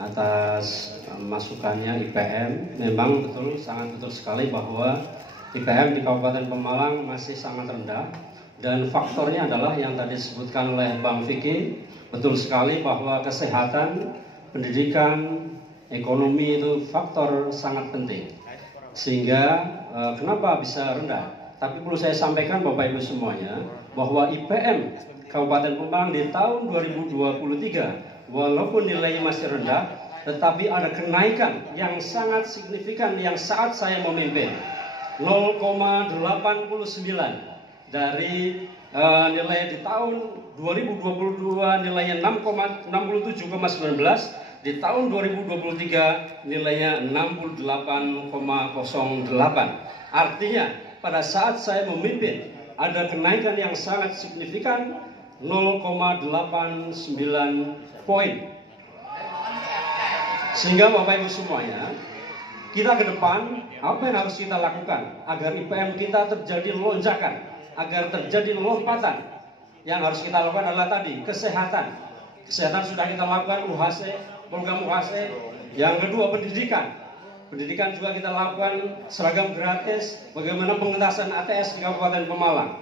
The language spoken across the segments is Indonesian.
atas masukannya IPM. Memang betul, sangat betul sekali bahwa IPM di Kabupaten Pemalang masih sangat rendah, dan faktornya adalah yang tadi disebutkan oleh Bang Vicky. Betul sekali bahwa kesehatan, pendidikan, ekonomi itu faktor sangat penting, sehingga kenapa bisa rendah. Tapi perlu saya sampaikan Bapak Ibu semuanya bahwa IPM Kabupaten Pemalang di tahun 2023 walaupun nilainya masih rendah, tetapi ada kenaikan yang sangat signifikan yang saat saya memimpin, 0,89 dari nilai di tahun 2022 nilainya 67,19, di tahun 2023 nilainya 68,08. Artinya pada saat saya memimpin ada kenaikan yang sangat signifikan, 0,89 poin. Sehingga Bapak Ibu semuanya, kita ke depan apa yang harus kita lakukan agar IPM kita terjadi lonjakan, agar terjadi lompatan. Yang harus kita lakukan adalah tadi kesehatan. Kesehatan sudah kita lakukan, UHC, program UHC. Yang kedua pendidikan. Pendidikan juga kita lakukan seragam gratis. Bagaimana pengentasan ATS di Kabupaten Pemalang,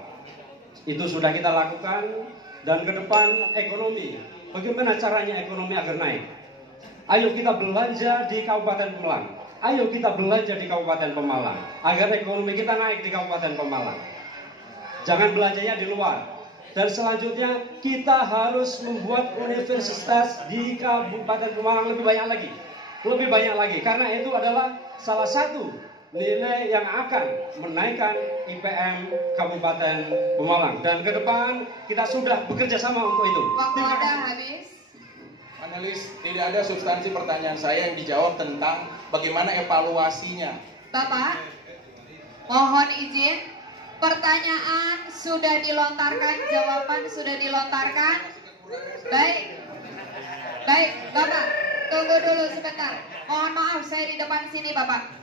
itu sudah kita lakukan. Dan ke depan ekonomi. Bagaimana caranya ekonomi agar naik? Ayo kita belanja di Kabupaten Pemalang. Ayo kita belanja di Kabupaten Pemalang agar ekonomi kita naik di Kabupaten Pemalang. Jangan belanjanya di luar. Dan selanjutnya kita harus membuat universitas di Kabupaten Pemalang lebih banyak lagi. Lebih banyak lagi, karena itu adalah salah satu nilai yang akan menaikkan IPM Kabupaten Pemalang. Dan ke depan kita sudah bekerja sama untuk itu. Waktu Anda habis. Panelis, tidak ada substansi pertanyaan saya yang dijawab tentang bagaimana evaluasinya. Bapak, mohon izin. Pertanyaan sudah dilontarkan, jawaban sudah dilontarkan. Baik, Bapak, tunggu dulu sebentar. Mohon maaf, saya di depan sini, Bapak.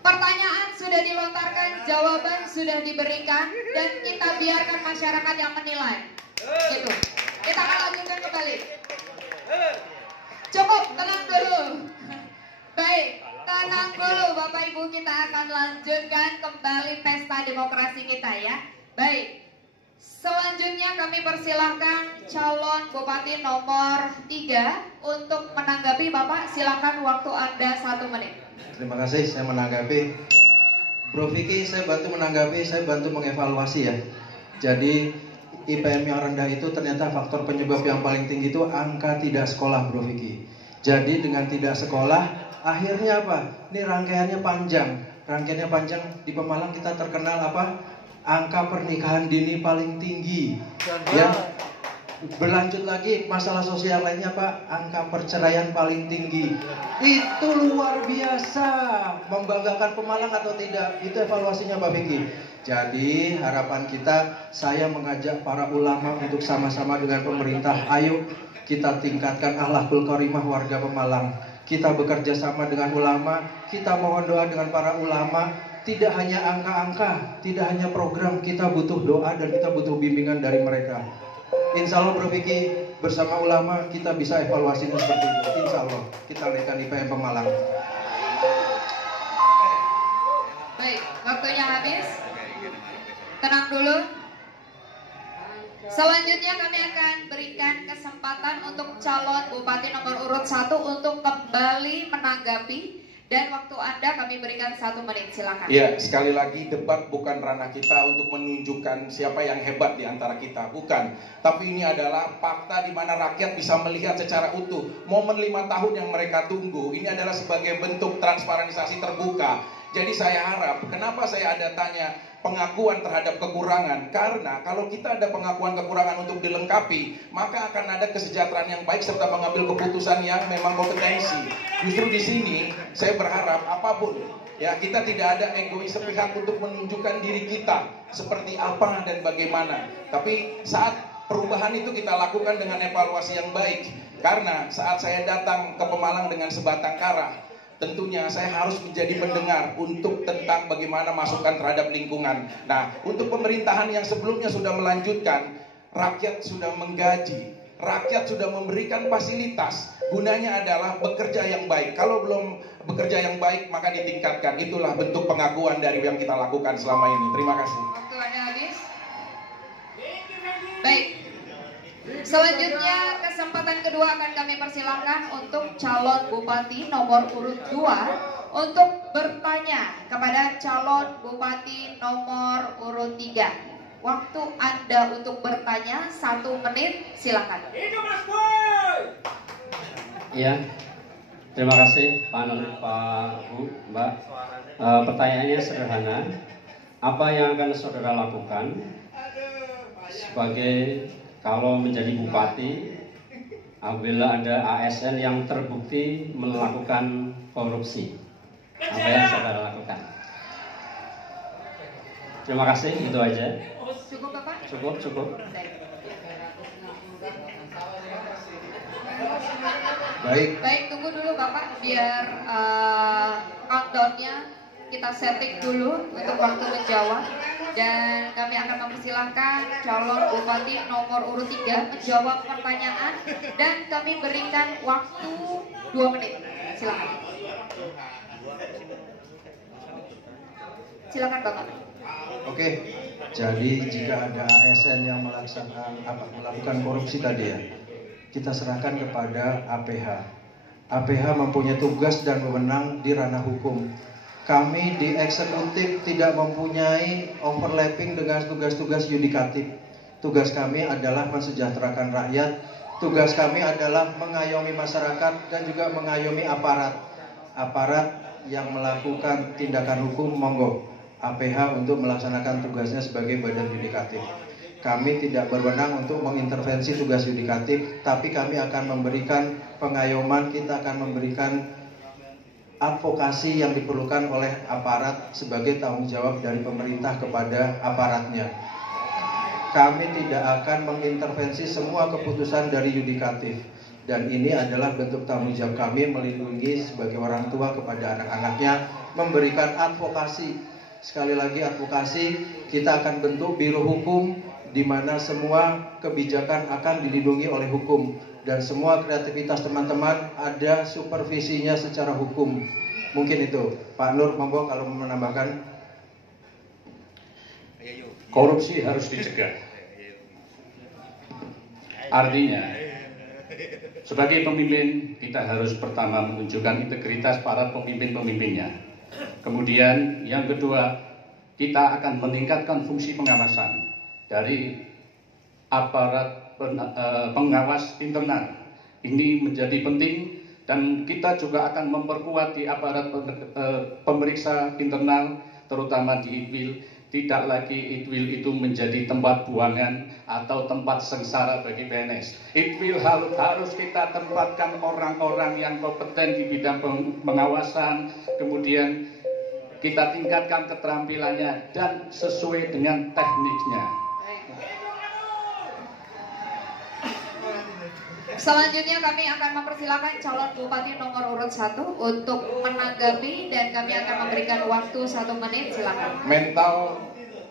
Pertanyaan sudah dilontarkan, jawaban sudah diberikan, dan kita biarkan masyarakat yang menilai. Gitu. Kita akan lanjutkan kembali. Cukup, tenang dulu. Baik, tenang dulu Bapak Ibu, kita akan lanjutkan kembali pesta demokrasi kita ya. Baik, selanjutnya kami persilahkan calon Bupati nomor 3 untuk menanggapi. Bapak, silakan, waktu Anda 1 menit. Terima kasih, saya menanggapi. Bro Vicky, saya bantu menanggapi, saya bantu mengevaluasi ya. Jadi IPM yang rendah itu ternyata faktor penyebab yang paling tinggi itu angka tidak sekolah, Bro Vicky. Jadi dengan tidak sekolah, akhirnya apa? Ini rangkaiannya panjang. Rangkaiannya panjang, di Pemalang kita terkenal apa? Angka pernikahan dini paling tinggi. Ya. Berlanjut lagi, masalah sosial lainnya Pak, angka perceraian paling tinggi. Itu luar biasa. Membanggakan Pemalang atau tidak? Itu evaluasinya Pak Vicky. Jadi harapan kita, saya mengajak para ulama untuk sama-sama dengan pemerintah. Ayo kita tingkatkan akhlakul karimah warga Pemalang. Kita bekerja sama dengan ulama. Kita mohon doa dengan para ulama. Tidak hanya angka-angka, tidak hanya program. Kita butuh doa dan kita butuh bimbingan dari mereka. Insya Allah Bro Vicky, bersama ulama kita bisa evaluasinya seperti itu. Insya Allah kita naikkan IPM Pemalang. Baik, waktunya habis. Tenang dulu. Selanjutnya kami akan berikan kesempatan untuk calon Bupati nomor urut 1 untuk kembali menanggapi. Dan waktu Anda kami berikan 1 menit, silakan. Ya, sekali lagi debat bukan ranah kita untuk menunjukkan siapa yang hebat di antara kita, bukan. Tapi ini adalah fakta di mana rakyat bisa melihat secara utuh. Momen 5 tahun yang mereka tunggu, ini adalah sebagai bentuk transparansi terbuka. Jadi saya harap, kenapa saya ada tanya pengakuan terhadap kekurangan? Karena kalau kita ada pengakuan kekurangan untuk dilengkapi, maka akan ada kesejahteraan yang baik serta mengambil keputusan yang memang kompetensi. Justru di sini saya berharap apapun ya, kita tidak ada egois sepihak untuk menunjukkan diri kita seperti apa dan bagaimana. Tapi saat perubahan itu kita lakukan dengan evaluasi yang baik. Karena saat saya datang ke Pemalang dengan sebatang kara, tentunya saya harus menjadi pendengar untuk tentang bagaimana masukan terhadap lingkungan. Nah, untuk pemerintahan yang sebelumnya sudah melanjutkan, rakyat sudah menggaji rakyat sudah memberikan fasilitas. Gunanya adalah bekerja yang baik. Kalau belum bekerja yang baik, maka ditingkatkan. Itulah bentuk pengakuan dari yang kita lakukan selama ini. Terima kasih. Waktu Anda habis. Baik. Selanjutnya kesempatan kedua akan kami persilahkan untuk calon bupati nomor urut 2 untuk bertanya kepada calon bupati nomor urut 3. Waktu Anda untuk bertanya 1 menit, silakan. Ya, terima kasih Pak Bu, Mbak. Pertanyaannya sederhana. Apa yang akan saudara lakukan sebagai kalau menjadi bupati apabila ada ASN yang terbukti melakukan korupsi? Apa yang saudara lakukan? Terima kasih, itu aja. Cukup Bapak? Cukup. Baik, tunggu dulu Bapak biar countdown-nya kita setting dulu untuk waktu menjawab. Dan kami akan mempersilahkan calon bupati nomor urut 3 menjawab pertanyaan dan kami berikan waktu 2 menit. Silakan. Silakan Bapak. Oke, jadi jika ada ASN yang melakukan korupsi tadi ya, kita serahkan kepada APH. APH mempunyai tugas dan wewenang di ranah hukum. Kami di eksekutif tidak mempunyai overlapping dengan tugas-tugas yudikatif. Tugas kami adalah mensejahterakan rakyat. Tugas kami adalah mengayomi masyarakat dan juga mengayomi aparat. Aparat yang melakukan tindakan hukum, monggo. APH untuk melaksanakan tugasnya sebagai badan yudikatif. Kami tidak berwenang untuk mengintervensi tugas yudikatif, tapi kami akan memberikan pengayoman, kita akan memberikan advokasi yang diperlukan oleh aparat sebagai tanggung jawab dari pemerintah kepada aparatnya. Kami tidak akan mengintervensi semua keputusan dari yudikatif. Dan ini adalah bentuk tanggung jawab kami melindungi sebagai orang tua kepada anak-anaknya, memberikan advokasi. Sekali lagi advokasi, kita akan bentuk biro hukum di mana semua kebijakan akan dilindungi oleh hukum dan semua kreativitas teman-teman ada supervisinya secara hukum. Mungkin itu. Pak Nur, monggo kalau mau menambahkan. Korupsi harus dicegah. Artinya, sebagai pemimpin kita harus pertama menunjukkan integritas para pemimpin-pemimpinnya. Kemudian yang kedua, kita akan meningkatkan fungsi pengawasan dari aparat pengawas internal. Ini menjadi penting dan kita juga akan memperkuat di aparat pemeriksa internal, terutama di ITWIL. Tidak lagi ITWIL itu menjadi tempat buangan atau tempat sengsara bagi PNS. ITWIL harus kita tempatkan orang-orang yang kompeten di bidang pengawasan, kemudian kita tingkatkan keterampilannya dan sesuai dengan tekniknya. Selanjutnya kami akan mempersilakan calon bupati nomor urut 1 untuk menanggapi dan kami akan memberikan waktu 1 menit, silakan. Mental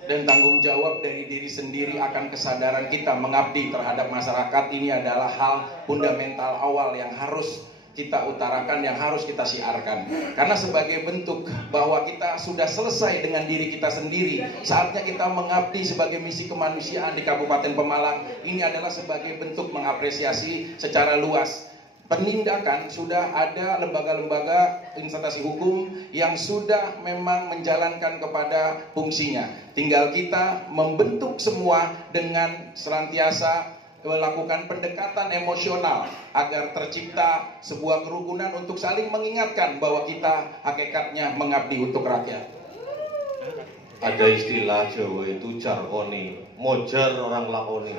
dan tanggung jawab dari diri sendiri akan kesadaran kita mengabdi terhadap masyarakat ini adalah hal fundamental awal yang harus kita utarakan, yang harus kita siarkan. Karena sebagai bentuk bahwa kita sudah selesai dengan diri kita sendiri, saatnya kita mengabdi sebagai misi kemanusiaan di Kabupaten Pemalang. Ini adalah sebagai bentuk mengapresiasi secara luas. Penindakan sudah ada lembaga-lembaga instansi hukum yang sudah memang menjalankan kepada fungsinya. Tinggal kita membentuk semua dengan senantiasa melakukan pendekatan emosional agar tercipta sebuah kerukunan untuk saling mengingatkan bahwa kita hakikatnya mengabdi untuk rakyat. Ada istilah Jawa itu jarkoni, mojar orang lakoni.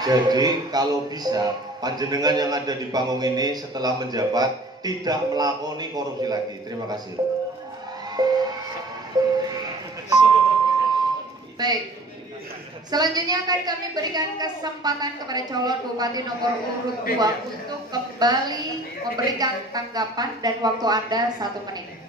Jadi kalau bisa panjenengan yang ada di panggung ini setelah menjabat tidak melakoni korupsi lagi. Terima kasih. Baik. Selanjutnya akan kami berikan kesempatan kepada calon bupati nomor urut 2 untuk kembali memberikan tanggapan dan waktu Anda 1 menit.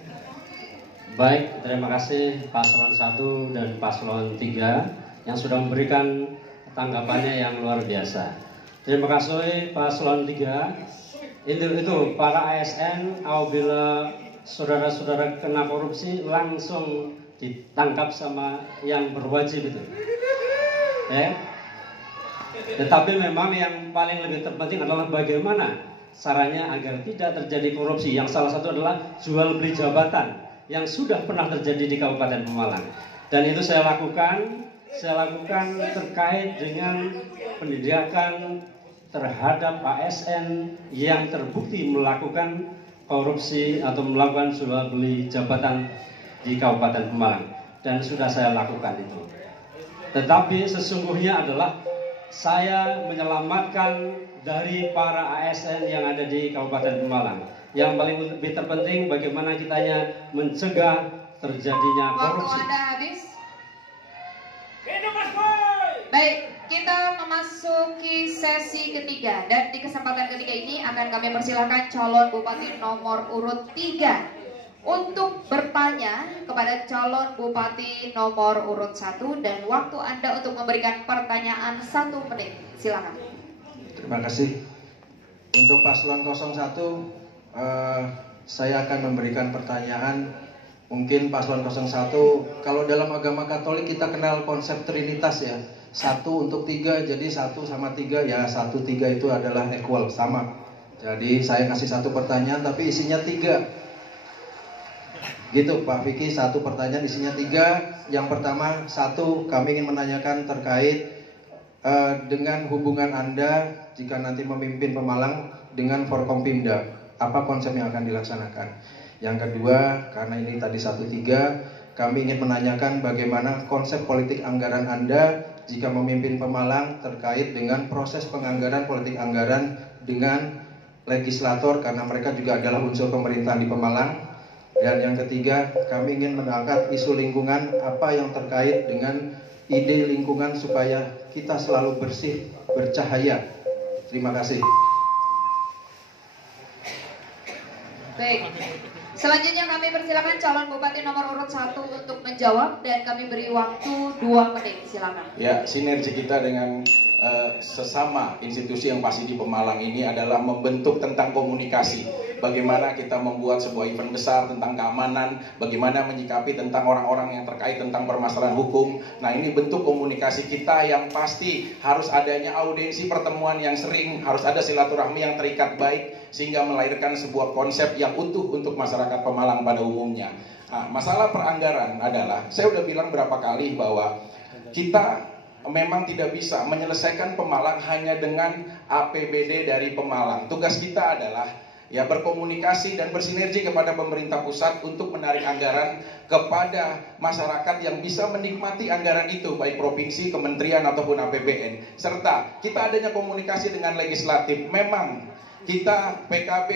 Baik, terima kasih paslon 1 dan paslon 3 yang sudah memberikan tanggapannya yang luar biasa. Terima kasih Paslon 3. Itu para ASN apabila saudara-saudara kena korupsi langsung ditangkap sama yang berwajib itu. Ya. Tetapi memang yang paling lebih terpenting adalah bagaimana caranya agar tidak terjadi korupsi. Yang salah satu adalah jual beli jabatan yang sudah pernah terjadi di Kabupaten Pemalang. Dan itu saya lakukan terkait dengan penindakan terhadap ASN yang terbukti melakukan korupsi atau melakukan jual beli jabatan di Kabupaten Pemalang. Dan sudah saya lakukan itu. Tetapi sesungguhnya adalah saya menyelamatkan dari para ASN yang ada di Kabupaten Pemalang. Yang paling lebih terpenting bagaimana kitanya mencegah terjadinya korupsi. Waktu Anda habis. Baik, kita memasuki sesi ketiga. Dan di kesempatan ketiga ini akan kami persilahkan calon bupati nomor urut 3 untuk bertanya kepada calon bupati nomor urut 1, dan waktu Anda untuk memberikan pertanyaan 1 menit. Silakan. Terima kasih. Untuk paslon 01, saya akan memberikan pertanyaan. Mungkin paslon 01, kalau dalam agama Katolik kita kenal konsep Trinitas ya. 1 untuk 3, jadi 1 sama 3 ya 1, 3 itu adalah equal, sama. Jadi saya kasih 1 pertanyaan tapi isinya 3. Gitu Pak Vicky, 1 pertanyaan isinya 3. Yang pertama, 1, kami ingin menanyakan terkait dengan hubungan Anda jika nanti memimpin Pemalang dengan Forkompimda. Apa konsep yang akan dilaksanakan? Yang kedua, karena ini tadi 1-3, kami ingin menanyakan bagaimana konsep politik anggaran Anda jika memimpin Pemalang terkait dengan proses penganggaran politik anggaran dengan legislator, karena mereka juga adalah unsur pemerintahan di Pemalang. Dan yang ketiga, kami ingin mengangkat isu lingkungan, apa yang terkait dengan ide lingkungan supaya kita selalu bersih, bercahaya. Terima kasih. Baik. Selanjutnya kami persilakan calon bupati nomor urut 1 untuk menjawab, dan kami beri waktu 2 menit. Silakan. Ya, sinergi kita dengan sesama institusi yang pasti di Pemalang ini adalah membentuk tentang komunikasi. Bagaimana kita membuat sebuah event besar tentang keamanan, bagaimana menyikapi tentang orang-orang yang terkait tentang permasalahan hukum. Nah, ini bentuk komunikasi kita yang pasti harus adanya audiensi pertemuan yang sering, harus ada silaturahmi yang terikat baik sehingga melahirkan sebuah konsep yang utuh untuk masyarakat Pemalang pada umumnya. Nah, masalah peranggaran adalah, saya udah bilang berapa kali bahwa kita memang tidak bisa menyelesaikan Pemalang hanya dengan APBD dari Pemalang. Tugas kita adalah ya berkomunikasi dan bersinergi kepada pemerintah pusat untuk menarik anggaran kepada masyarakat yang bisa menikmati anggaran itu, baik provinsi, kementerian ataupun APBN. Serta kita adanya komunikasi dengan legislatif. Memang kita PKB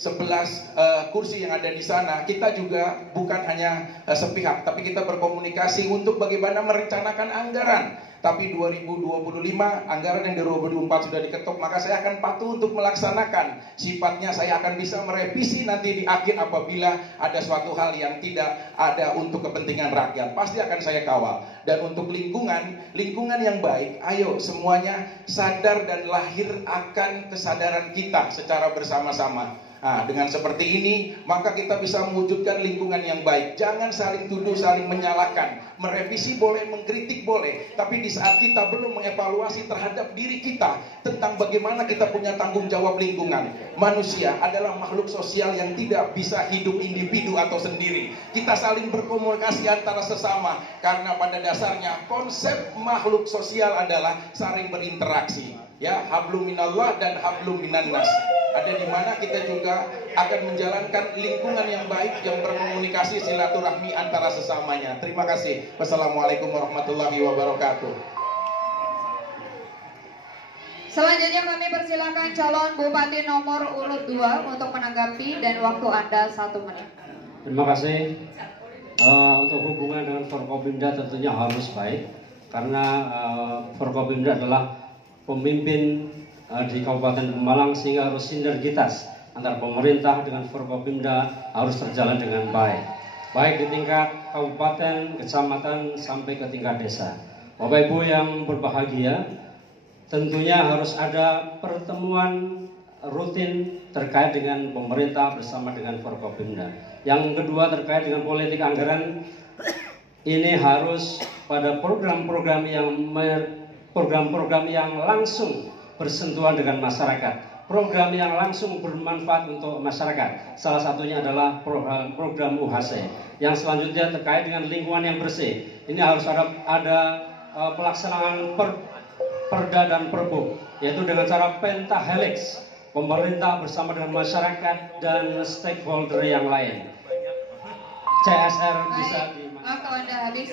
11 kursi yang ada di sana, kita juga bukan hanya sepihak, tapi kita berkomunikasi untuk bagaimana merencanakan anggaran. Tapi 2025 anggaran yang di 2024 sudah diketok, maka saya akan patuh untuk melaksanakan. Sifatnya saya akan bisa merevisi nanti di akhir apabila ada suatu hal yang tidak ada untuk kepentingan rakyat. Pasti akan saya kawal. Dan untuk lingkungan yang baik, ayo semuanya sadar dan lahir akan kesadaran kita secara bersama-sama. Nah, dengan seperti ini, maka kita bisa mewujudkan lingkungan yang baik. Jangan saling tuduh, saling menyalahkan. Merevisi boleh, mengkritik boleh. Tapi di saat kita belum mengevaluasi terhadap diri kita tentang bagaimana kita punya tanggung jawab lingkungan. Manusia adalah makhluk sosial yang tidak bisa hidup individu atau sendiri. Kita saling berkomunikasi antara sesama. Karena pada dasarnya konsep makhluk sosial adalah saling berinteraksi. Ya, hablum minallah dan hablum minannas. Ada di mana kita juga akan menjalankan lingkungan yang baik yang berkomunikasi silaturahmi antara sesamanya. Terima kasih. Wassalamualaikum warahmatullahi wabarakatuh. Selanjutnya kami persilakan calon bupati nomor urut 2 untuk menanggapi, dan waktu Anda 1 menit. Terima kasih. Untuk hubungan dengan Forkopimda tentunya harus baik, karena Forkopimda adalah pemimpin di Kabupaten Pemalang, sehingga harus sinergitas antara pemerintah dengan Forkopimda harus terjalan dengan baik, baik di tingkat kabupaten, kecamatan, sampai ke tingkat desa. Bapak Ibu yang berbahagia, tentunya harus ada pertemuan rutin terkait dengan pemerintah bersama dengan Forkopimda. Yang kedua terkait dengan politik anggaran, ini harus pada program-program yang langsung bersentuhan dengan masyarakat, program yang langsung bermanfaat untuk masyarakat. Salah satunya adalah program UHC. Yang selanjutnya terkait dengan lingkungan yang bersih. Ini harus ada pelaksanaan perda dan perbu, yaitu dengan cara pentahelix, pemerintah bersama dengan masyarakat dan stakeholder yang lain. CSR bisa waktu Anda habis.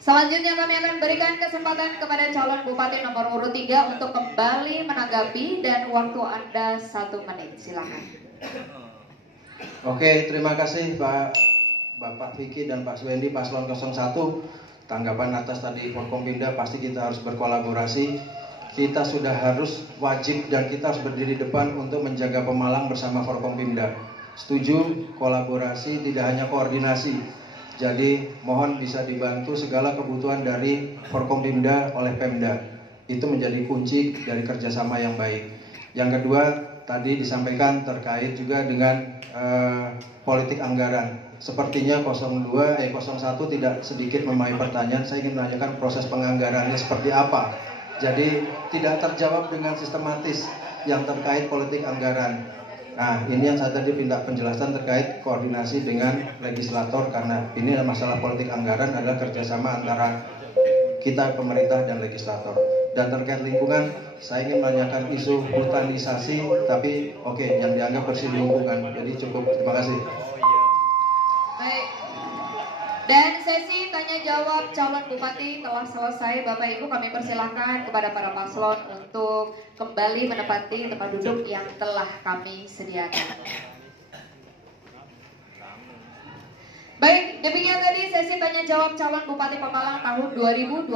Selanjutnya kami akan berikan kesempatan kepada calon bupati nomor urut 3 untuk kembali menanggapi, dan waktu Anda 1 menit. Silakan. Oke, terima kasih Bapak Vicky dan Pak Suwendi Paslon 01. Tanggapan atas tadi Forkompimda, pasti kita harus berkolaborasi. Kita sudah harus wajib dan kita harus berdiri depan untuk menjaga Pemalang bersama Forkompimda. Setuju, kolaborasi, tidak hanya koordinasi. Jadi mohon bisa dibantu segala kebutuhan dari Forkompimda oleh Pemda. Itu menjadi kunci dari kerjasama yang baik. Yang kedua, tadi disampaikan terkait juga dengan politik anggaran. Sepertinya 01 tidak sedikit mempunyai pertanyaan. Saya ingin menanyakan proses penganggarannya seperti apa. Jadi tidak terjawab dengan sistematis yang terkait politik anggaran. Nah, ini yang saya tadi minta penjelasan terkait koordinasi dengan legislator, karena ini masalah politik anggaran adalah kerjasama antara kita pemerintah dan legislator. Dan terkait lingkungan, saya ingin menanyakan isu hutanisasi, tapi oke, yang dianggap bersih lingkungan. Jadi cukup, terima kasih. Baik. Dan sesi tanya jawab calon bupati telah selesai. Bapak Ibu, kami persilahkan kepada para paslon untuk kembali menempati tempat duduk yang telah kami sediakan. Baik, demikian tadi sesi tanya jawab calon Bupati Pemalang tahun 2024.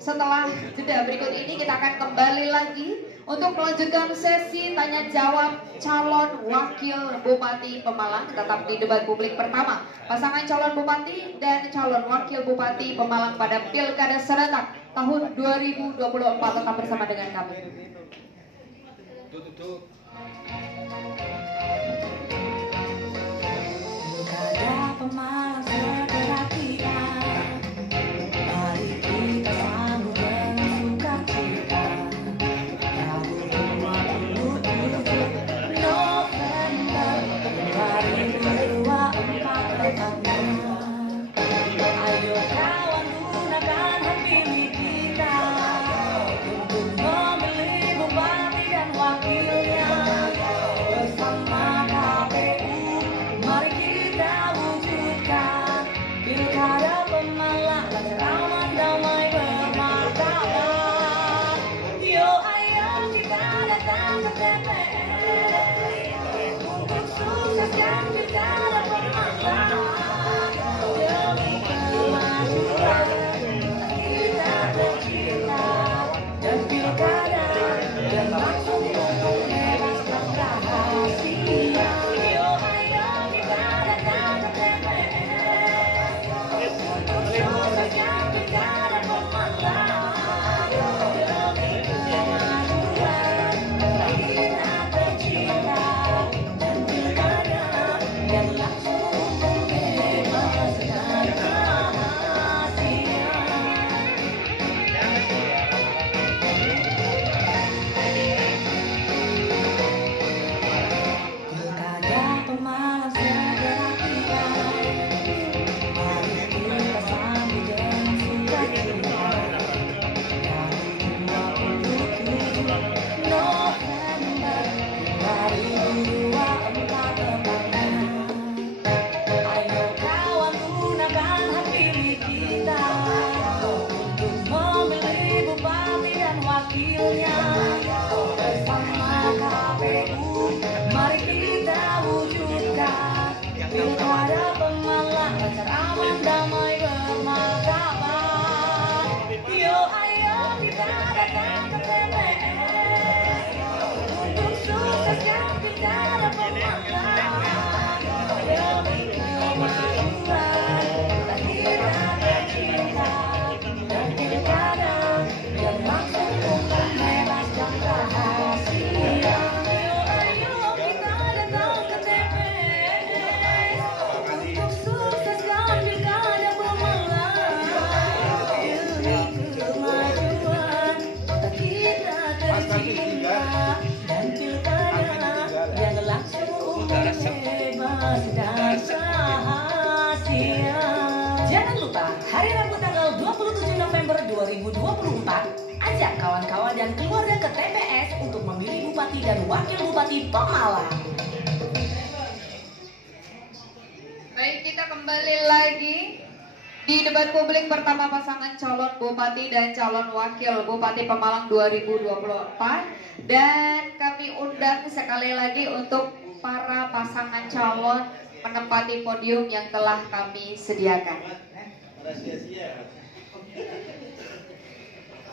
Setelah jeda berikut ini kita akan kembali lagi untuk melanjutkan sesi tanya jawab calon wakil Bupati Pemalang. Tetap di debat publik pertama, pasangan calon Bupati dan calon wakil Bupati Pemalang pada Pilkada Serentak tahun 2024. Tetap bersama dengan kami. Pemalang segera tiba, mari kita sambut bersuka cita. Tahun 2027 November 2024 tepatnya. Ayo kawan, gunakan hak pilih kita untuk memilih bupati dan wakilnya. Bersama KPU mari kita wujudkan Pilkada Pemalang lancar, aman, damai, bermartabat. Yo ayo kita datang ke TPS untuk sukseskan Pilkada Pemalang. Demi kemajuan kita tercinta, dan Pilkada dan langsung untuk bebaskan rahasia. Yo ayo kita datang ke TPS untuk sukseskan Pilkada Pemalang. Demi kemajuan kita tercinta, dan Pilkada yang langsung untuk sedang sia-sia. Jangan lupa, hari Rabu tanggal 27 November 2024, ajak kawan-kawan dan keluarga ke TPS untuk memilih Bupati dan Wakil Bupati Pemalang. Baik, kita kembali lagi di debat publik pertama pasangan calon Bupati dan calon Wakil Bupati Pemalang 2024. Dan kami undang sekali lagi untuk para pasangan calon menempati podium yang telah kami sediakan.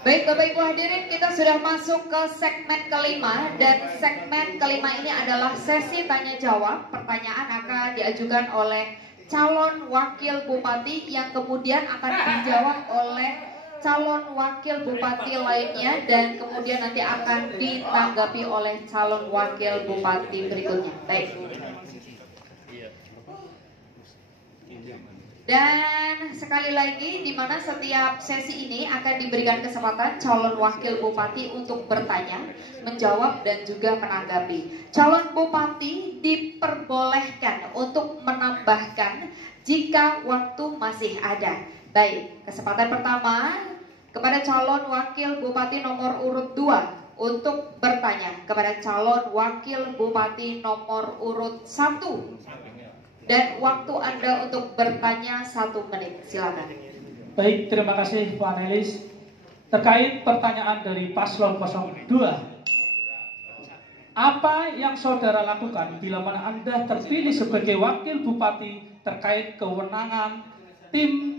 Baik Bapak Ibu hadirin, kita sudah masuk ke segmen kelima. Dan segmen kelima ini adalah sesi tanya jawab. Pertanyaan akan diajukan oleh calon wakil bupati yang kemudian akan dijawab oleh calon wakil bupati lainnya, dan kemudian nanti akan ditanggapi oleh calon wakil bupati berikutnya. Baik. Dan sekali lagi, di mana setiap sesi ini akan diberikan kesempatan calon wakil bupati untuk bertanya, menjawab, dan juga menanggapi. Calon bupati diperbolehkan untuk menambahkan jika waktu masih ada. Baik, kesempatan pertama kepada calon wakil bupati nomor urut 2 untuk bertanya kepada calon wakil bupati nomor urut 1. Dan waktu Anda untuk bertanya 1 menit, silakan. Baik, terima kasih Pak Anelis. Terkait pertanyaan dari paslon 02, apa yang saudara lakukan bila mana Anda terpilih sebagai wakil bupati terkait kewenangan tim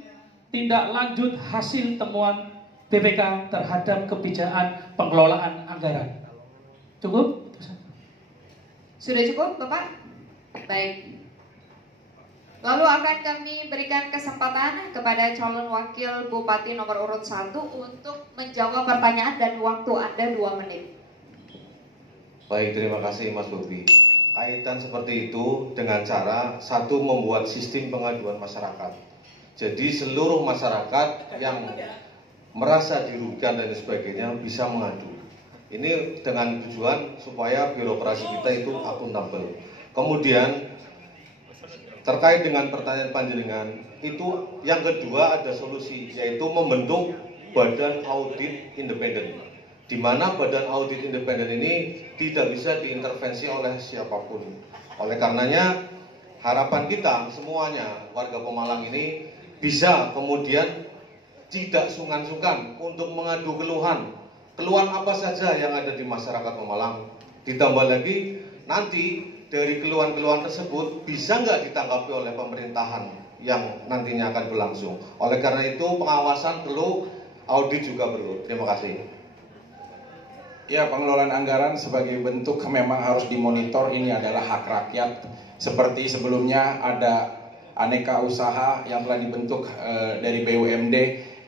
tindak lanjut hasil temuan BPK terhadap kebijakan pengelolaan anggaran? Cukup? Sudah cukup, Bapak? Baik. Lalu akan kami berikan kesempatan kepada calon wakil bupati nomor urut 1 untuk menjawab pertanyaan, dan waktu Anda 2 menit. Baik, terima kasih Mas Bobi. Kaitan seperti itu dengan cara satu, membuat sistem pengaduan masyarakat. Jadi seluruh masyarakat yang merasa dirugikan dan sebagainya bisa mengadu. Ini dengan tujuan supaya birokrasi kita itu akuntabel. Kemudian terkait dengan pertanyaan panjenengan, itu yang kedua ada solusi, yaitu membentuk badan audit independen, di mana badan audit independen ini tidak bisa diintervensi oleh siapapun. Oleh karenanya harapan kita semuanya warga Pemalang ini bisa kemudian tidak sungkan-sungkan untuk mengadu keluhan apa saja yang ada di masyarakat Pemalang. Ditambah lagi nanti dari keluhan-keluhan tersebut bisa nggak ditanggapi oleh pemerintahan yang nantinya akan berlangsung. Oleh karena itu pengawasan perlu, audit juga perlu. Terima kasih. Ya, pengelolaan anggaran sebagai bentuk memang harus dimonitor. Ini adalah hak rakyat. Seperti sebelumnya ada aneka usaha yang telah dibentuk dari BUMD,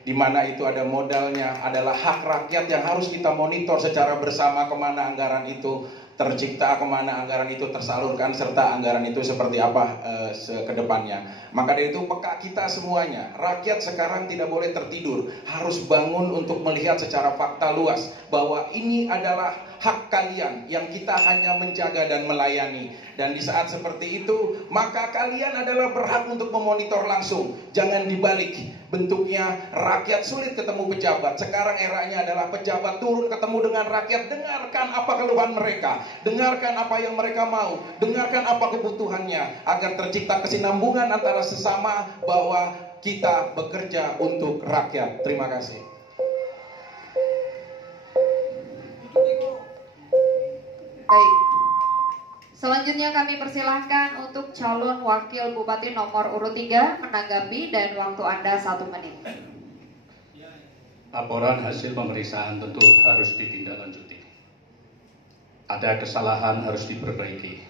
di mana itu ada modalnya, adalah hak rakyat yang harus kita monitor secara bersama kemana anggaran itu tercipta, kemana anggaran itu tersalurkan, serta anggaran itu seperti apa ke depannya. Maka dari itu peka kita semuanya, rakyat sekarang tidak boleh tertidur, harus bangun untuk melihat secara fakta luas bahwa ini adalah hak kalian yang kita hanya menjaga dan melayani. Dan di saat seperti itu, maka kalian adalah berhak untuk memonitor langsung. Jangan dibalik, bentuknya rakyat sulit ketemu pejabat. Sekarang eranya adalah pejabat turun ketemu dengan rakyat, dengarkan apa keluhan mereka, dengarkan apa yang mereka mau, dengarkan apa kebutuhannya, agar tercipta kesinambungan antara sesama, bahwa kita bekerja untuk rakyat. Terima kasih. Baik. Selanjutnya kami persilahkan untuk calon wakil bupati nomor urut 3 menanggapi, dan waktu Anda 1 menit. Laporan hasil pemeriksaan tentu harus ditindaklanjuti. Ada kesalahan harus diperbaiki.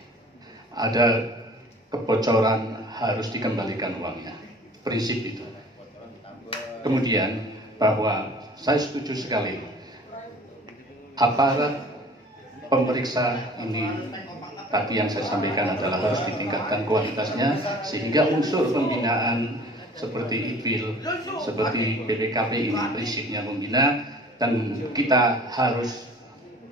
Ada kebocoran harus dikembalikan uangnya. Prinsip itu. Kemudian bahwa saya setuju sekali aparat pemeriksa ini tadi yang saya sampaikan adalah harus ditingkatkan kualitasnya, sehingga unsur pembinaan seperti IPIL, seperti BPKP ini prinsipnya membina, dan kita harus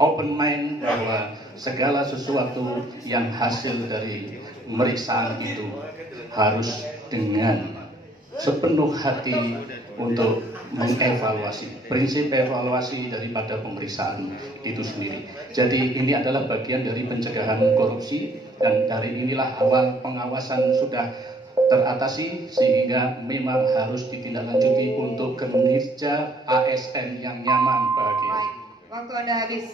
open mind bahwa segala sesuatu yang hasil dari pemeriksaan itu harus dengan sepenuh hati untuk mengevaluasi, prinsip evaluasi daripada pemeriksaan itu sendiri. Jadi ini adalah bagian dari pencegahan korupsi, dan dari inilah awal pengawasan sudah teratasi, sehingga memang harus ditindaklanjuti untuk kinerja ASN yang nyaman bahagia. Baik, waktu Anda habis.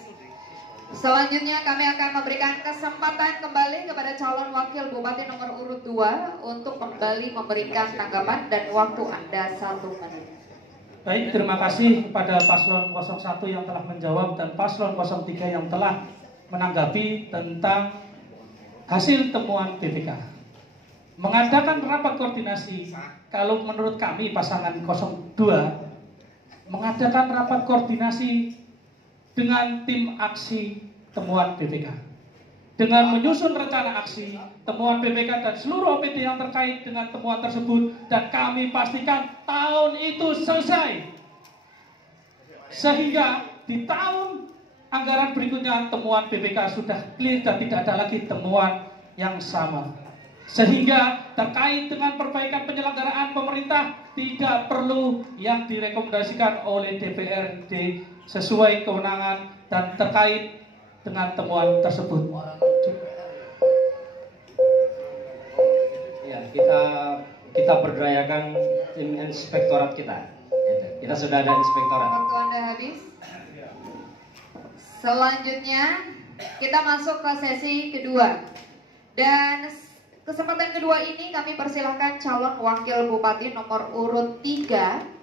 Selanjutnya kami akan memberikan kesempatan kembali kepada calon wakil bupati nomor urut 2 untuk kembali memberikan tanggapan, dan waktu Anda 1 menit. Baik, terima kasih kepada paslon 01 yang telah menjawab dan paslon 03 yang telah menanggapi tentang hasil temuan BPK. Mengadakan rapat koordinasi, kalau menurut kami pasangan 02 mengadakan rapat koordinasi dengan tim aksi temuan BPK, dengan menyusun rencana aksi temuan BPK dan seluruh OPD yang terkait dengan temuan tersebut, dan kami pastikan tahun itu selesai, sehingga di tahun anggaran berikutnya temuan BPK sudah clear dan tidak ada lagi temuan yang sama, sehingga terkait dengan perbaikan penyelenggaraan pemerintah tidak perlu yang direkomendasikan oleh DPRD sesuai kewenangan dan terkait dengan temuan tersebut. Ya, kita berdayakan tim inspektorat kita. Kita sudah ada inspektorat. Waktu Anda habis. Selanjutnya kita masuk ke sesi kedua, dan kesempatan kedua ini kami persilahkan calon wakil bupati nomor urut 3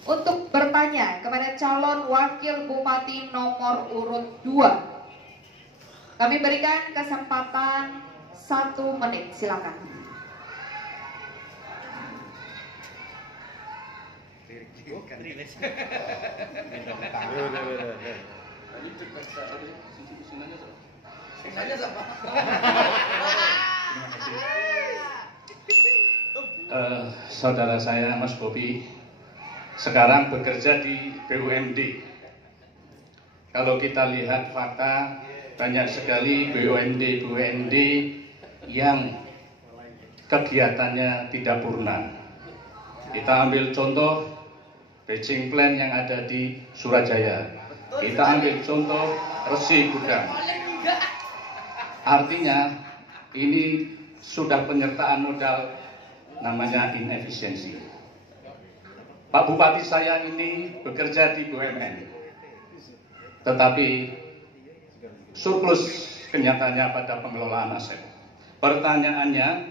untuk bertanya kepada calon wakil bupati nomor urut 2. Kami berikan kesempatan 1 menit, silakan. Saudara saya Mas Bobi sekarang bekerja di BUMD. Kalau kita lihat fakta, banyak sekali BUMD yang kegiatannya tidak purna. Kita ambil contoh Beijing Plan yang ada di Surajaya. Kita ambil contoh Resi Gudang. Artinya ini sudah penyertaan modal, namanya inefisiensi. Pak Bupati saya ini bekerja di BUMN, tetapi surplus kenyataannya pada pengelolaan aset. Pertanyaannya,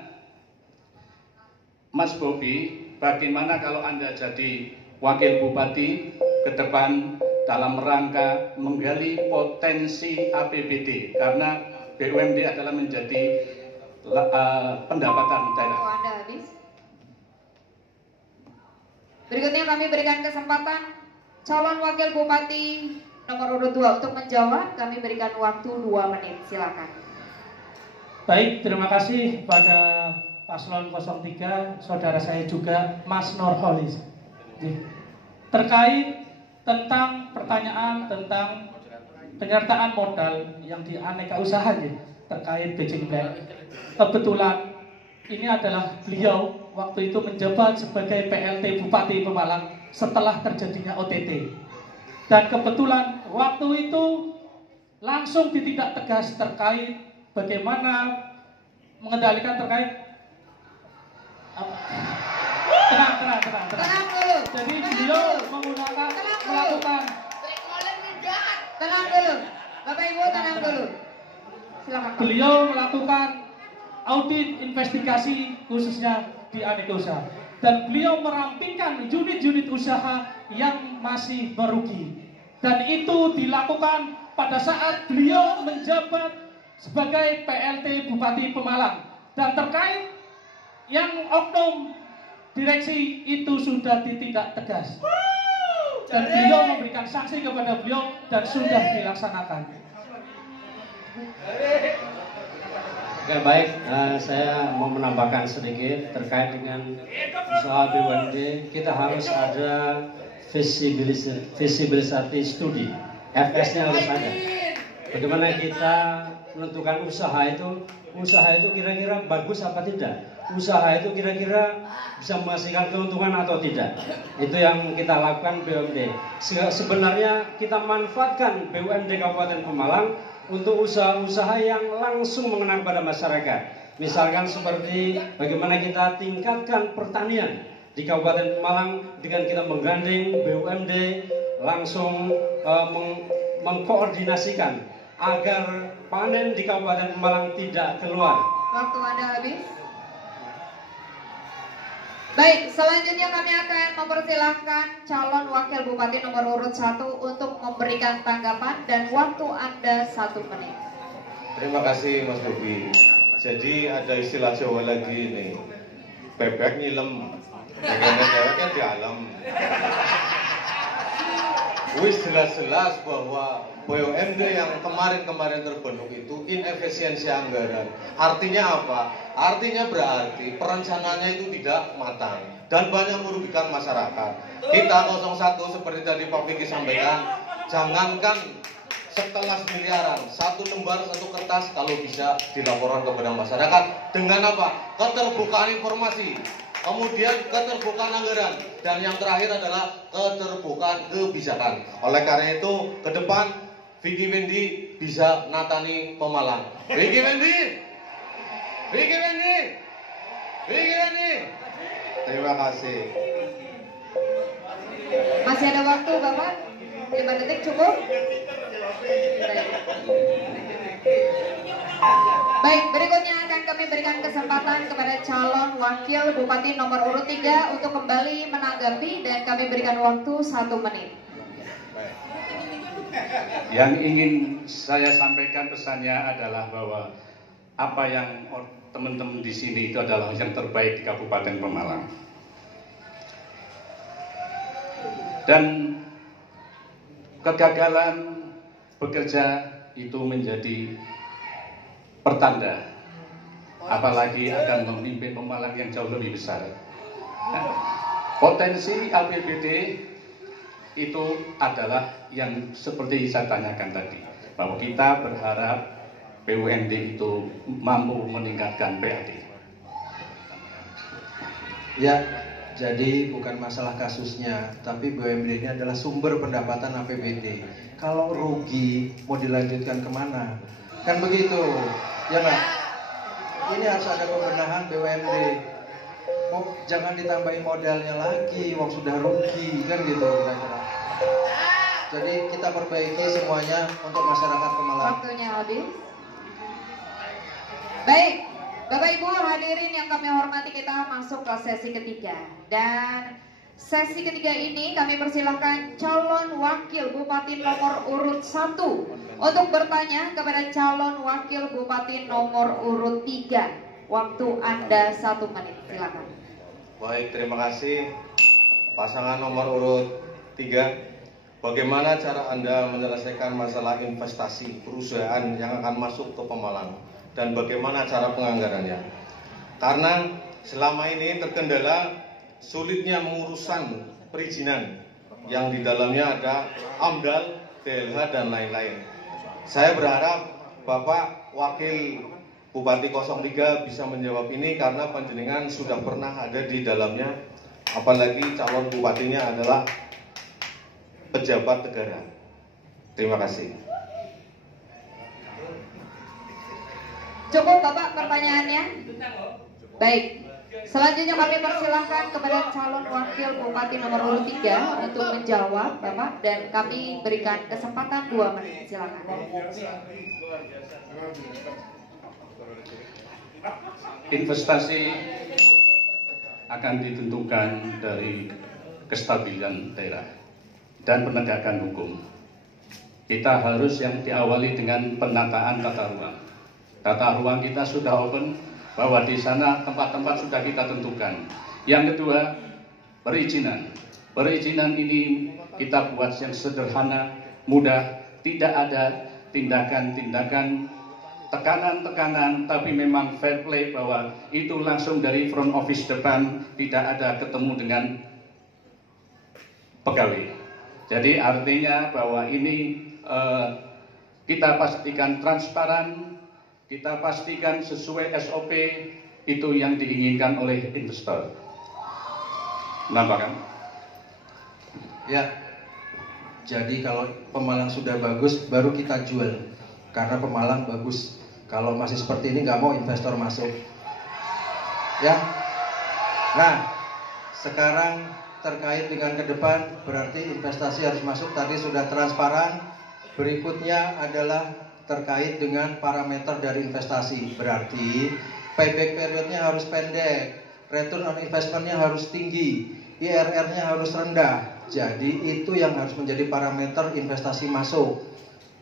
Mas Bobi, bagaimana kalau Anda jadi wakil bupati ke depan dalam rangka menggali potensi APBD, karena BUMD adalah menjadi pendapatan daerah. Waktu Anda habis. Berikutnya kami berikan kesempatan calon wakil bupati nomor urut 2 untuk menjawab. Kami berikan waktu 2 menit, silakan. Baik, terima kasih pada paslon 03, saudara saya juga Mas Nurholis. Terkait tentang pertanyaan tentang penyertaan modal yang di aneka usaha terkait Beijing Plan. Kebetulan ini adalah beliau waktu itu menjabat sebagai PLT Bupati Pemalang setelah terjadinya OTT. Dan kebetulan waktu itu langsung ditindak tegas terkait bagaimana mengendalikan terkait Tenang dulu. Jadi beliau melakukan Tenang dulu. Bapak Ibu tenang dulu. Silakan. Beliau melakukan audit investigasi khususnya di aneka usaha, dan beliau merampingkan unit-unit usaha yang masih merugi, dan itu dilakukan pada saat beliau menjabat sebagai PLT Bupati Pemalang. Dan terkait yang oknum direksi itu sudah ditindak tegas, dan beliau memberikan sanksi kepada beliau dan sudah dilaksanakan. Oke, baik, saya mau menambahkan sedikit terkait dengan usaha BUMD. Kita harus ada visibility study, FS-nya harus ada. Bagaimana kita menentukan usaha itu kira-kira bagus apa tidak? Usaha itu kira-kira bisa menghasilkan keuntungan atau tidak? Itu yang kita lakukan BUMD. Sebenarnya kita manfaatkan BUMD Kabupaten Pemalang untuk usaha-usaha yang langsung mengena pada masyarakat. Misalkan seperti bagaimana kita tingkatkan pertanian di Kabupaten Pemalang dengan kita menggandeng BUMD langsung mengkoordinasikan agar panen di Kabupaten Pemalang tidak keluar. Waktu Anda habis. Baik, selanjutnya kami akan mempersilahkan calon wakil bupati nomor urut 1 untuk memberikan tanggapan dan waktu Anda 1 menit. Terima kasih Mas Bobi. Jadi ada istilah Jawa lagi ini, bebek nyilem, bebek kan di alam. Wis jelas-jelas bahwa BUMD yang kemarin terbentuk itu inefisiensi anggaran. Artinya apa? Artinya berarti perencanaannya itu tidak matang dan banyak merugikan masyarakat. Kita 01 seperti tadi Pak Vicky sampaikan, jangankan sekelas miliaran, 1 lembar 1 kertas kalau bisa dilaporkan kepada masyarakat dengan apa? Keterbukaan informasi. Kemudian keterbukaan anggaran dan yang terakhir adalah keterbukaan kebijakan. Oleh karena itu ke depan Vicky Wendy bisa natani Pemalang. Vicky Wendy, terima kasih. Masih ada waktu Bapak? 5 detik cukup? Baik, berikutnya akan kami berikan kesempatan kepada calon wakil bupati nomor urut 3 untuk kembali menanggapi dan kami berikan waktu 1 menit. Yang ingin saya sampaikan pesannya adalah bahwa apa yang teman-teman di sini itu adalah yang terbaik di Kabupaten Pemalang. Dan kegagalan bekerja itu menjadi pertanda, apalagi akan memimpin Pemalang yang jauh lebih besar. Nah, potensi APBD itu adalah yang seperti saya tanyakan tadi, bahwa kita berharap BUMD itu mampu meningkatkan PAD. Ya, jadi bukan masalah kasusnya, tapi BUMD ini adalah sumber pendapatan APBD. Kalau rugi, mau dilanjutkan kemana? Kan begitu, ya nggak? Ini harus ada pembenahan BUMD. Jangan ditambahin modalnya lagi, uang sudah rugi, kan gitu kira-kira. Jadi kita perbaiki semuanya untuk masyarakat Pemalang. Waktunya habis. Baik, Bapak Ibu hadirin yang kami hormati, kita masuk ke sesi ketiga. Dan sesi ketiga ini kami persilahkan calon wakil bupati nomor urut 1 untuk bertanya kepada calon wakil bupati nomor urut 3. Waktu Anda 1 menit, silakan. Baik, terima kasih. Pasangan nomor urut 3, bagaimana cara Anda menyelesaikan masalah investasi perusahaan yang akan masuk ke Pemalang? Dan bagaimana cara penganggarannya? Karena selama ini terkendala sulitnya mengurusan perizinan yang di dalamnya ada AMDAL, DLH, dan lain-lain. Saya berharap Bapak Wakil Bupati 03 bisa menjawab ini karena panjenengan sudah pernah ada di dalamnya, apalagi calon bupatinya adalah pejabat negara. Terima kasih. Cukup Bapak pertanyaannya? Baik, selanjutnya kami persilahkan kepada calon wakil bupati nomor urut 3 untuk menjawab Bapak, dan kami berikan kesempatan 2 menit, silakan. Investasi akan ditentukan dari kestabilan daerah dan penegakan hukum. Kita harus yang diawali dengan penataan tata ruang. Tata ruang kita sudah open, bahwa di sana tempat-tempat sudah kita tentukan. Yang kedua, perizinan. Perizinan ini kita buat yang sederhana, mudah, tidak ada tindakan-tindakan tekanan-tekanan, tapi memang fair play, bahwa itu langsung dari front office depan, tidak ada ketemu dengan pegawai. Jadi artinya bahwa ini kita pastikan transparan, kita pastikan sesuai SOP, itu yang diinginkan oleh investor. Nampak kan? Ya, jadi kalau Pemalang sudah bagus, baru kita jual. Karena Pemalang bagus. Kalau masih seperti ini nggak mau investor masuk. Ya. Nah, sekarang terkait dengan ke depan, berarti investasi harus masuk. Tadi sudah transparan. Berikutnya adalah terkait dengan parameter dari investasi. Berarti payback periodnya harus pendek, return on investmentnya harus tinggi, IRR-nya harus rendah. Jadi itu yang harus menjadi parameter investasi masuk.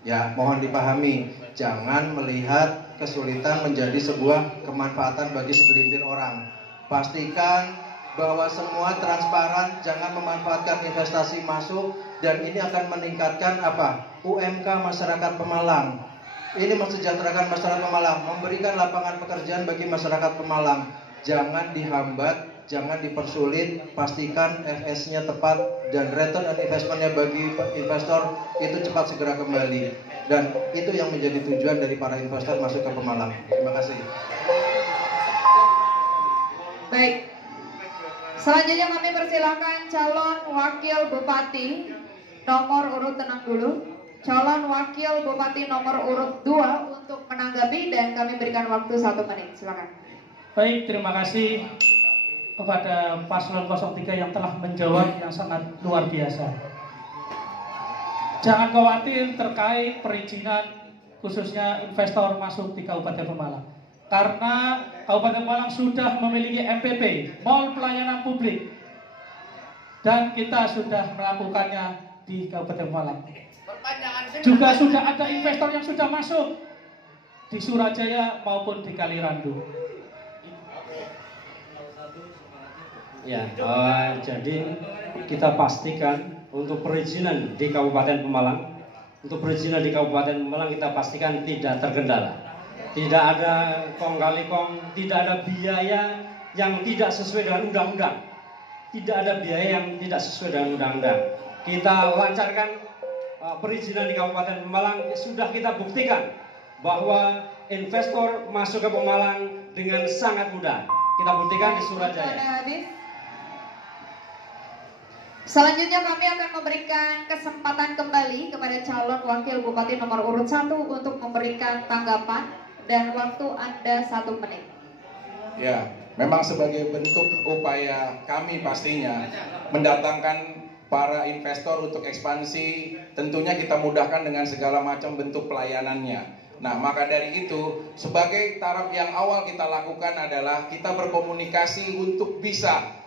Ya, mohon dipahami, jangan melihat kesulitan menjadi sebuah kemanfaatan bagi segelintir orang. Pastikan bahwa semua transparan, jangan memanfaatkan investasi masuk, dan ini akan meningkatkan apa? UMK masyarakat Pemalang. Ini mensejahterakan masyarakat Pemalang, memberikan lapangan pekerjaan bagi masyarakat Pemalang. Jangan dihambat, jangan dipersulit, pastikan FS-nya tepat dan return on investment-nya bagi investor itu cepat segera kembali. Dan itu yang menjadi tujuan dari para investor masuk ke Pemalang. Terima kasih. Baik. Selanjutnya kami persilakan calon wakil bupati nomor urut, tenang dulu. Calon wakil bupati nomor urut 2 untuk menanggapi dan kami berikan waktu 1 menit. Silakan. Baik, terima kasih kepada paslon 03 yang telah menjawab yang sangat luar biasa. Jangan khawatir terkait perizinan khususnya investor masuk di Kabupaten Pemalang. Karena Kabupaten Pemalang sudah memiliki MPP, Mall Pelayanan Publik. Dan kita sudah melakukannya di Kabupaten Pemalang. Juga sudah ada investor yang sudah masuk di Surajaya maupun di Kalirandu. Ya, jadi kita pastikan untuk perizinan di Kabupaten Pemalang, kita pastikan tidak terkendala. Tidak ada kong kali kong, tidak ada biaya yang tidak sesuai dengan undang-undang. Tidak ada biaya yang tidak sesuai dengan undang-undang. Kita lancarkan perizinan di Kabupaten Pemalang, sudah kita buktikan bahwa investor masuk ke Pemalang dengan sangat mudah. Kita buktikan di Surajaya. Selanjutnya kami akan memberikan kesempatan kembali kepada calon wakil bupati nomor urut 1 untuk memberikan tanggapan dan waktu Anda 1 menit. Ya, memang sebagai bentuk upaya kami pastinya mendatangkan para investor untuk ekspansi, tentunya kita mudahkan dengan segala macam bentuk pelayanannya. Nah, maka dari itu, sebagai taraf yang awal kita lakukan adalah kita berkomunikasi untuk bisa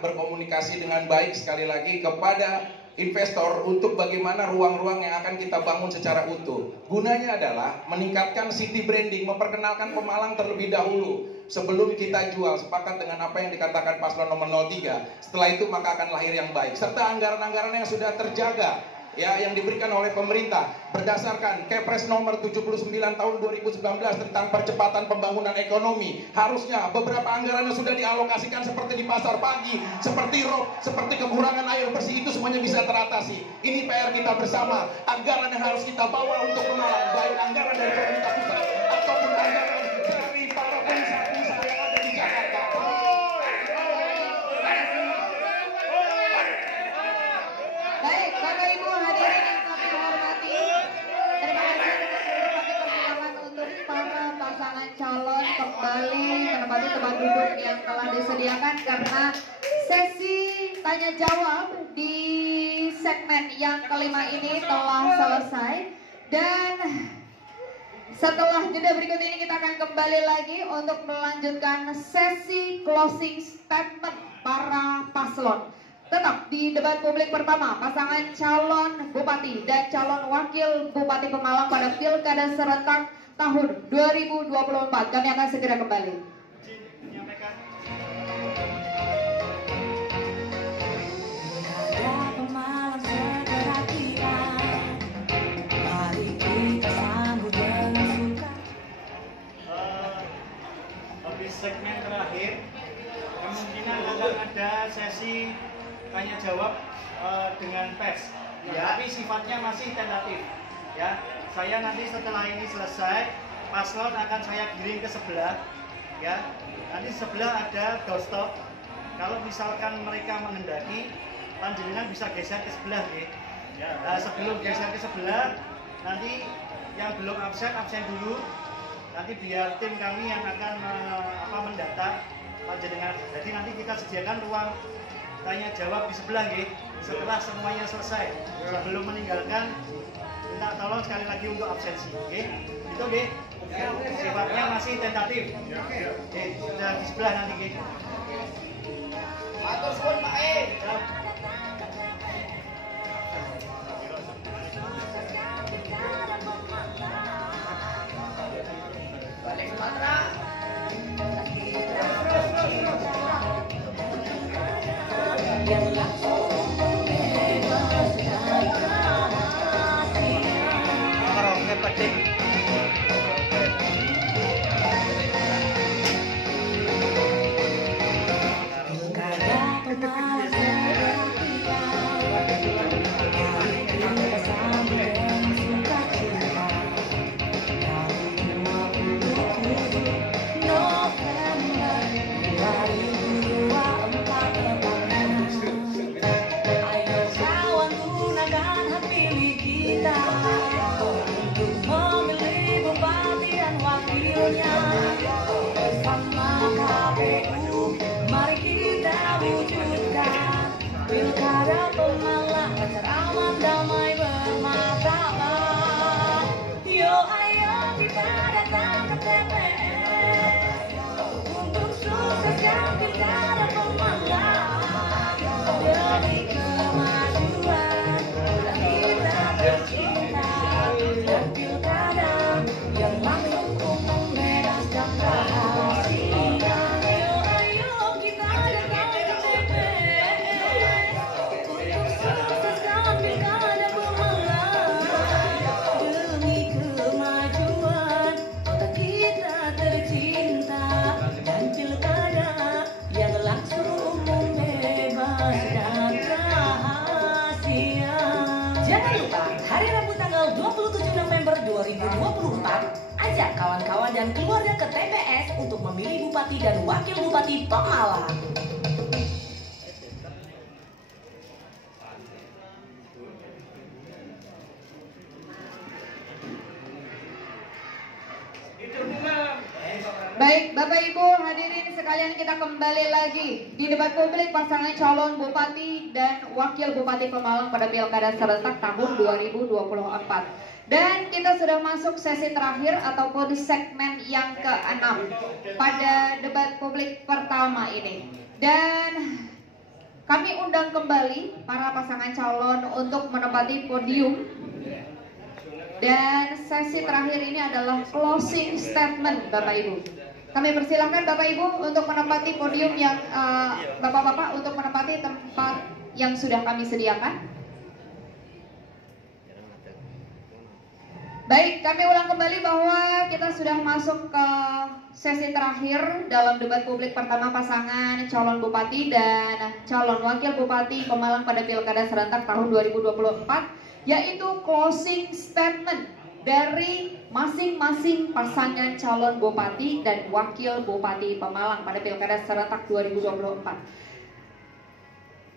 berkomunikasi dengan baik sekali lagi kepada investor untuk bagaimana ruang-ruang yang akan kita bangun secara utuh. Gunanya adalah meningkatkan city branding, memperkenalkan Pemalang terlebih dahulu sebelum kita jual. Sepakat dengan apa yang dikatakan paslon nomor 03. Setelah itu maka akan lahir yang baik. Serta anggaran-anggaran yang sudah terjaga yang diberikan oleh pemerintah berdasarkan Kepres nomor 79 tahun 2019 tentang percepatan pembangunan ekonomi. Harusnya beberapa anggarannya sudah dialokasikan seperti di pasar pagi, seperti rob, seperti kekurangan air bersih, itu semuanya bisa teratasi. Ini PR kita bersama. Anggaran yang harus kita bawa untuk Pemalang, baik anggaran dari pemerintah pusat ataupun anggaran dari para pengusaha-pengusaha yang ada di Jakarta. Baik, Bapak Ibu hadirin yang kami hormati, terima kasih persilakan untuk para pasangan calon kembali menempati tempat duduk yang telah disediakan karena sesi tanya jawab di segmen yang kelima ini telah selesai. Dan setelah jeda berikut ini kita akan kembali lagi untuk melanjutkan sesi closing statement para paslon. Tetap di debat publik pertama, pasangan calon bupati dan calon wakil bupati Pemalang pada Pilkada serentak tahun 2024. Kami akan segera kembali. Di segmen terakhir kemungkinan akan ada sesi tanya jawab dengan pers, tapi sifatnya masih tentatif, ya. saya nanti setelah ini selesai, paslon akan saya giring ke sebelah, ya. Nanti sebelah ada doorstop. Kalau misalkan mereka menghendaki, panjenengan bisa geser ke sebelah, ya. Nah, sebelum geser ke sebelah, nanti yang belum absen dulu. Nanti biar tim kami yang akan mendata panjenengan. Jadi nanti kita sediakan ruang tanya jawab di sebelah, ya. Setelah semuanya selesai, sebelum meninggalkan, minta tolong sekali lagi untuk absensi, oke? Itu, oke? Sifatnya masih tentatif. Oke, sudah di sebelah nanti, oke? Matur suwun, Pak E. Balik Sumatera. Ajak kawan-kawan dan keluarga ke TPS untuk memilih Bupati dan Wakil Bupati Pemalang. Baik, Bapak Ibu hadirin sekalian, kita kembali lagi di debat publik pasangan calon Bupati dan Wakil Bupati Pemalang pada Pilkada serentak tahun 2024. Dan kita sudah masuk sesi terakhir ataupun segmen yang ke-6 pada debat publik pertama ini. Dan kami undang kembali para pasangan calon untuk menempati podium. Dan sesi terakhir ini adalah closing statement, Bapak Ibu. Kami persilahkan Bapak Ibu untuk menempati podium yang Bapak-bapak untuk menempati tempat yang sudah kami sediakan. Baik, kami ulang kembali bahwa kita sudah masuk ke sesi terakhir dalam debat publik pertama pasangan calon Bupati dan calon Wakil Bupati Pemalang pada Pilkada serentak tahun 2024, yaitu closing statement dari masing-masing pasangan calon Bupati dan Wakil Bupati Pemalang pada Pilkada serentak 2024.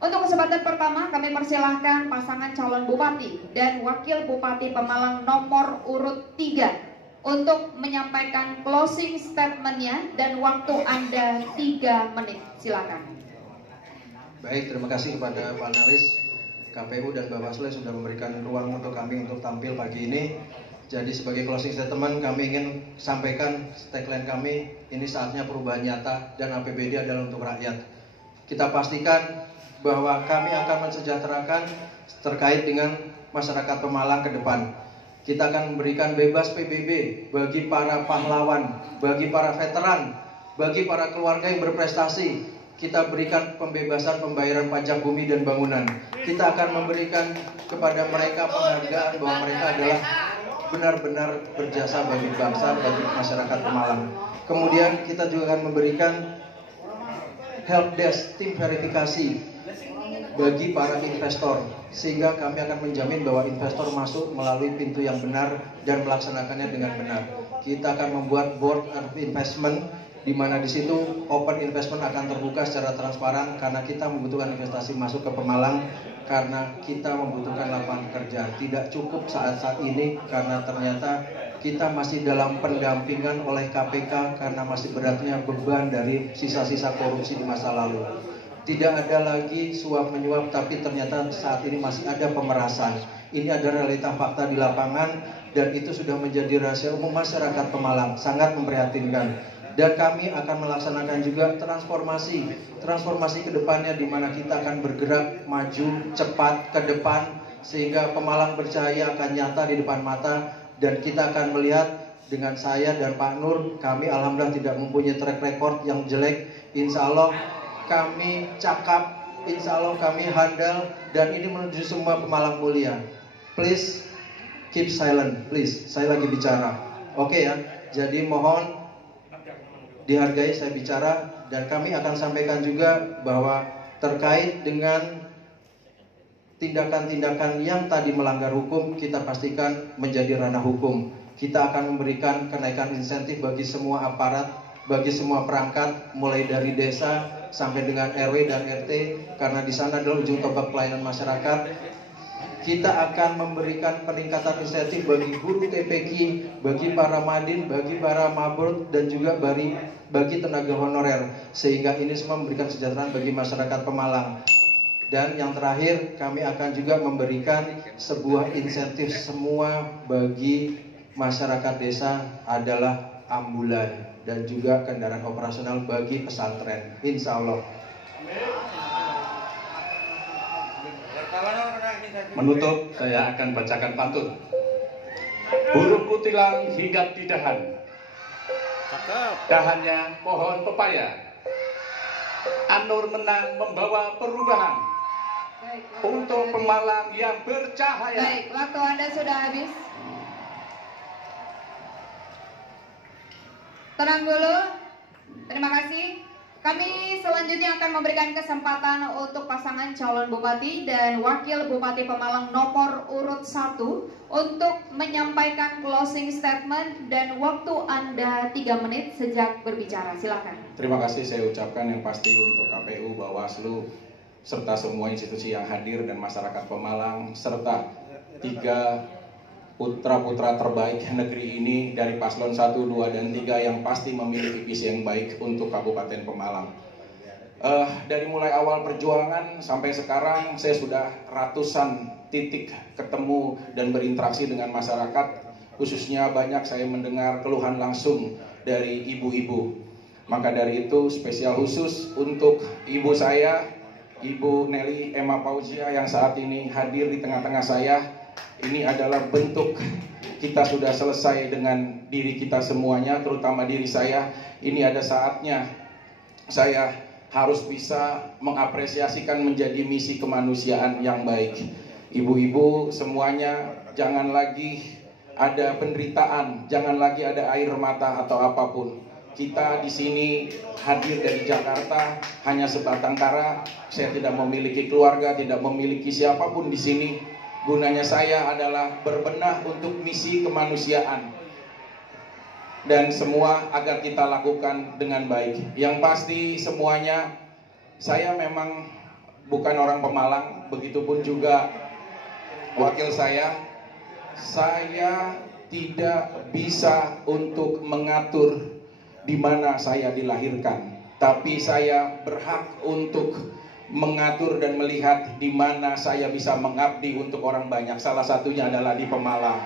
Untuk kesempatan pertama kami persilahkan pasangan calon Bupati dan Wakil Bupati Pemalang nomor urut 3 untuk menyampaikan closing statementnya dan waktu Anda 3 menit. Silakan. Baik, terima kasih kepada panelis KPU dan Bawaslu yang sudah memberikan ruang untuk kami untuk tampil pagi ini. Jadi sebagai closing statement kami ingin sampaikan tagline kami, ini saatnya perubahan nyata dan APBD adalah untuk rakyat. Kita pastikan bahwa kami akan mensejahterakan terkait dengan masyarakat Pemalang ke depan. Kita akan memberikan bebas PBB bagi para pahlawan, bagi para veteran, bagi para keluarga yang berprestasi. Kita berikan pembebasan pembayaran pajak bumi dan bangunan. Kita akan memberikan kepada mereka penghargaan bahwa mereka adalah benar-benar berjasa bagi bangsa, bagi masyarakat Pemalang. Kemudian kita juga akan memberikan help desk, tim verifikasi bagi para investor, sehingga kami akan menjamin bahwa investor masuk melalui pintu yang benar dan melaksanakannya dengan benar. Kita akan membuat board of investment, di mana di situ open investment akan terbuka secara transparan, karena kita membutuhkan investasi masuk ke Pemalang, karena kita membutuhkan lapangan kerja. Tidak cukup saat ini karena ternyata kita masih dalam pendampingan oleh KPK karena masih beratnya beban dari sisa-sisa korupsi di masa lalu. Tidak ada lagi suap menyuap, tapi ternyata saat ini masih ada pemerasan. Ini ada realita fakta di lapangan dan itu sudah menjadi rahasia umum masyarakat Pemalang, sangat memprihatinkan. Dan kami akan melaksanakan juga transformasi ke depannya, di mana kita akan bergerak maju cepat ke depan sehingga Pemalang bercahaya akan nyata di depan mata. Dan kita akan melihat dengan saya dan Pak Nur, kami alhamdulillah tidak mempunyai track record yang jelek. Insya Allah kami cakap, insya Allah kami handal, dan ini menuju semua Pemalang mulia. Please keep silent, please. Saya lagi bicara, oke ya. Jadi mohon dihargai saya bicara, dan kami akan sampaikan juga bahwa terkait dengan tindakan-tindakan yang tadi melanggar hukum, kita pastikan menjadi ranah hukum. Kita akan memberikan kenaikan insentif bagi semua aparat, bagi semua perangkat, mulai dari desa sampai dengan RW dan RT, karena di sana adalah ujung tombak pelayanan masyarakat. Kita akan memberikan peningkatan insentif bagi guru TPQ, bagi para madin, bagi para mabur, dan juga bagi tenaga honorer, sehingga ini semua memberikan kesejahteraan bagi masyarakat Pemalang. Dan yang terakhir, kami akan juga memberikan sebuah insentif semua bagi masyarakat desa adalah ambulan dan juga kendaraan operasional bagi pesantren, insya Allah. Menutup, saya akan bacakan pantun. Burung kutilang hinggap di dahan, dahannya pohon pepaya. Anur menang membawa perubahan untuk Pemalang yang bercahaya. Baik, waktu Anda sudah habis. Tenang dulu. Terima kasih. Kami selanjutnya akan memberikan kesempatan untuk pasangan calon bupati dan wakil bupati Pemalang nomor urut 1 untuk menyampaikan closing statement, dan waktu Anda 3 menit sejak berbicara. Silakan. Terima kasih saya ucapkan yang pasti untuk KPU, Bawaslu, serta semua institusi yang hadir dan masyarakat Pemalang, serta 3 putra-putra terbaik negeri ini dari paslon 1, 2, dan 3 yang pasti memiliki visi yang baik untuk Kabupaten Pemalang. Dari mulai awal perjuangan sampai sekarang saya sudah ratusan titik ketemu dan berinteraksi dengan masyarakat, khususnya banyak saya mendengar keluhan langsung dari ibu-ibu. Maka dari itu spesial khusus untuk ibu saya, Ibu Nelly Emma Fauzia yang saat ini hadir di tengah-tengah saya. Ini adalah bentuk kita sudah selesai dengan diri kita semuanya, terutama diri saya. Ini ada saatnya saya harus bisa mengapresiasikan menjadi misi kemanusiaan yang baik. Ibu-ibu semuanya, jangan lagi ada penderitaan, jangan lagi ada air mata atau apapun. Kita di sini hadir dari Jakarta hanya sebatang kara. Saya tidak memiliki keluarga, tidak memiliki siapapun di sini. Gunanya saya adalah berbenah untuk misi kemanusiaan, dan semua agar kita lakukan dengan baik. Yang pasti semuanya, saya memang bukan orang Pemalang, begitupun juga wakil saya tidak bisa untuk mengatur di mana saya dilahirkan, tapi saya berhak untuk mengatur dan melihat di mana saya bisa mengabdi untuk orang banyak. Salah satunya adalah di Pemalang.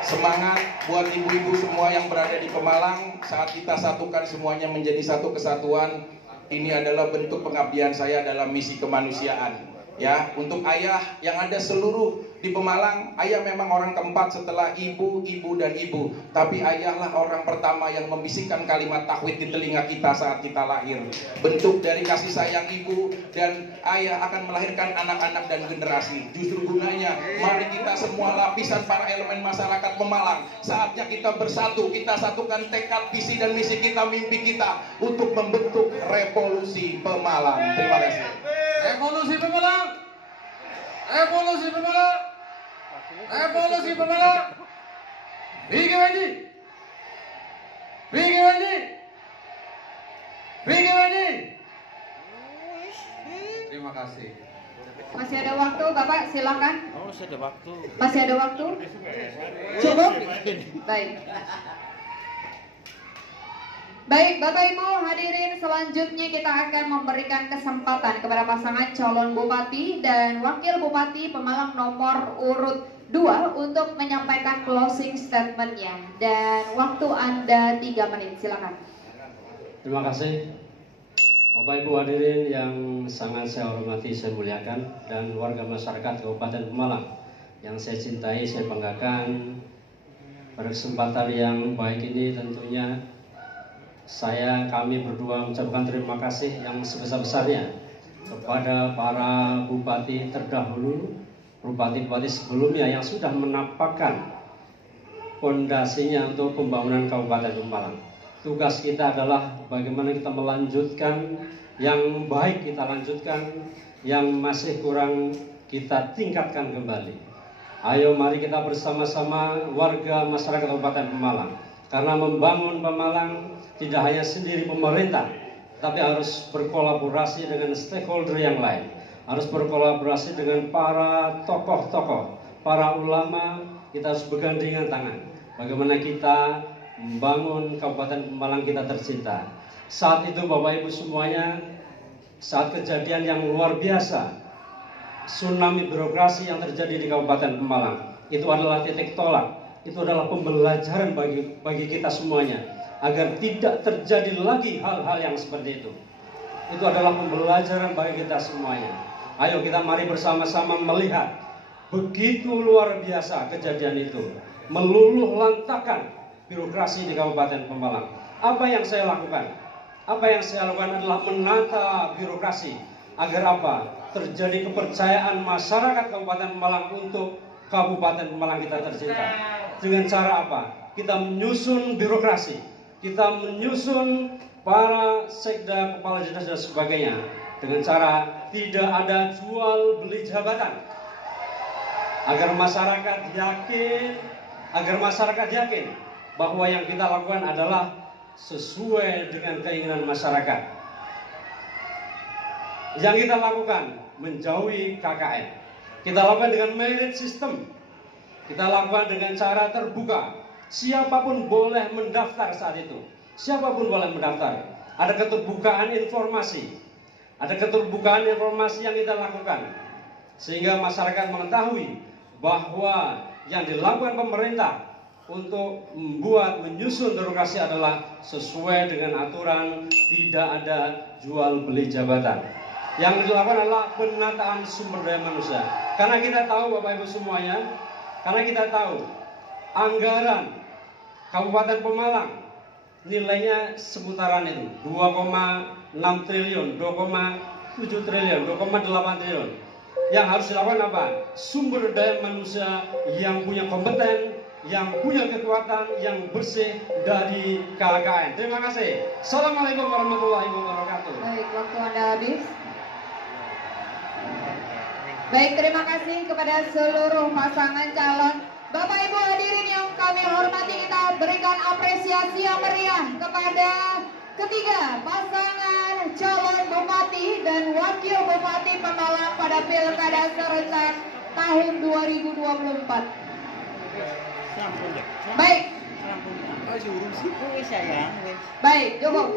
Semangat buat ibu-ibu semua yang berada di Pemalang. Saat kita satukan semuanya menjadi satu kesatuan, ini adalah bentuk pengabdian saya dalam misi kemanusiaan. Ya, untuk ayah yang ada seluruh di Pemalang, ayah memang orang keempat setelah ibu, ibu, dan ibu. Tapi ayahlah orang pertama yang membisikkan kalimat tauhid di telinga kita saat kita lahir. Bentuk dari kasih sayang ibu dan ayah akan melahirkan anak-anak dan generasi. Justru gunanya, mari kita semua lapisan para elemen masyarakat Pemalang, saatnya kita bersatu, kita satukan tekad, visi, dan misi kita, mimpi kita untuk membentuk revolusi Pemalang. Terima kasih. Revolusi Pemalang. Revolusi Pemalang. Revolusi Pemalang. Vicky Wendy. Vicky Wendy. Vicky Wendy. Terima kasih. Masih ada waktu, Bapak, silakan. Oh, masih ada waktu. Masih ada waktu? Cukup? Baik. Baik, Bapak Ibu hadirin, selanjutnya kita akan memberikan kesempatan kepada pasangan calon bupati dan wakil bupati Pemalang nomor urut 2 untuk menyampaikan closing statementnya. Dan waktu Anda 3 menit, silakan. Terima kasih. Bapak Ibu hadirin yang sangat saya hormati, saya muliakan, dan warga masyarakat Kabupaten Pemalang yang saya cintai, saya banggakan. Pada kesempatan yang baik ini tentunya kami berdua mengucapkan terima kasih yang sebesar-besarnya kepada para bupati terdahulu, bupati-bupati sebelumnya yang sudah menampakkan fondasinya untuk pembangunan Kabupaten Pemalang. Tugas kita adalah bagaimana kita melanjutkan yang baik, kita lanjutkan yang masih kurang, kita tingkatkan kembali. Ayo mari kita bersama-sama warga masyarakat Kabupaten Pemalang, karena membangun Pemalang tidak hanya sendiri pemerintah, tapi harus berkolaborasi dengan stakeholder yang lain, harus berkolaborasi dengan para tokoh-tokoh, para ulama. Kita harus bergandengan tangan. Bagaimana kita membangun Kabupaten Pemalang kita tercinta. Saat itu Bapak Ibu semuanya, saat kejadian yang luar biasa, tsunami birokrasi yang terjadi di Kabupaten Pemalang, itu adalah titik tolak, itu adalah pembelajaran bagi kita semuanya, agar tidak terjadi lagi hal-hal yang seperti itu. Itu adalah pembelajaran bagi kita semuanya. Ayo kita mari bersama-sama melihat begitu luar biasa kejadian itu, meluluh lantakan birokrasi di Kabupaten Pemalang. Apa yang saya lakukan? Apa yang saya lakukan adalah menata birokrasi agar apa? Terjadi kepercayaan masyarakat Kabupaten Pemalang untuk Kabupaten Pemalang kita tercinta. Dengan cara apa? Kita menyusun birokrasi, kita menyusun para sekda, kepala dinas dan sebagainya dengan cara tidak ada jual beli jabatan, agar masyarakat yakin bahwa yang kita lakukan adalah sesuai dengan keinginan masyarakat. Yang kita lakukan menjauhi KKN, kita lakukan dengan merit system, kita lakukan dengan cara terbuka. Siapapun boleh mendaftar saat itu, siapapun boleh mendaftar. Ada keterbukaan informasi, yang kita lakukan, sehingga masyarakat mengetahui bahwa yang dilakukan pemerintah untuk menyusun birokrasi adalah sesuai dengan aturan, tidak ada jual beli jabatan. Yang dilakukan adalah penataan sumber daya manusia. Karena kita tahu Bapak Ibu semuanya, karena kita tahu anggaran Kabupaten Pemalang nilainya seputaran itu 2,6 triliun, 2,7 triliun, 2,8 triliun. Yang harus dilakukan apa? Sumber daya manusia yang punya kompeten, yang punya kekuatan, yang bersih dari KKN. Terima kasih. Assalamualaikum warahmatullahi wabarakatuh. Baik, waktu Anda habis. Baik, terima kasih kepada seluruh pasangan calon. Bapak Ibu hadirin yang kami hormati, kita berikan apresiasi yang meriah kepada ketiga pasangan calon bupati dan wakil bupati Pemalang pada Pilkada serentak tahun 2024. Baik. Baik, cukup.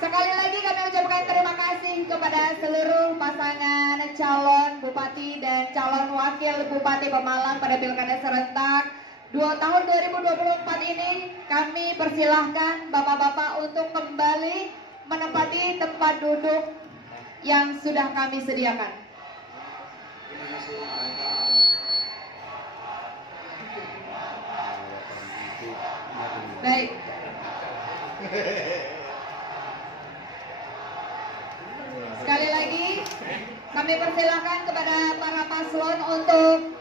Sekali lagi kami ucapkan terima kasih kepada seluruh pasangan calon bupati dan calon wakil bupati Pemalang pada Pilkada serentak tahun 2024 ini. Kami persilahkan bapak-bapak untuk kembali menempati tempat duduk yang sudah kami sediakan. Baik. Sekali lagi kami persilahkan kepada para paslon untuk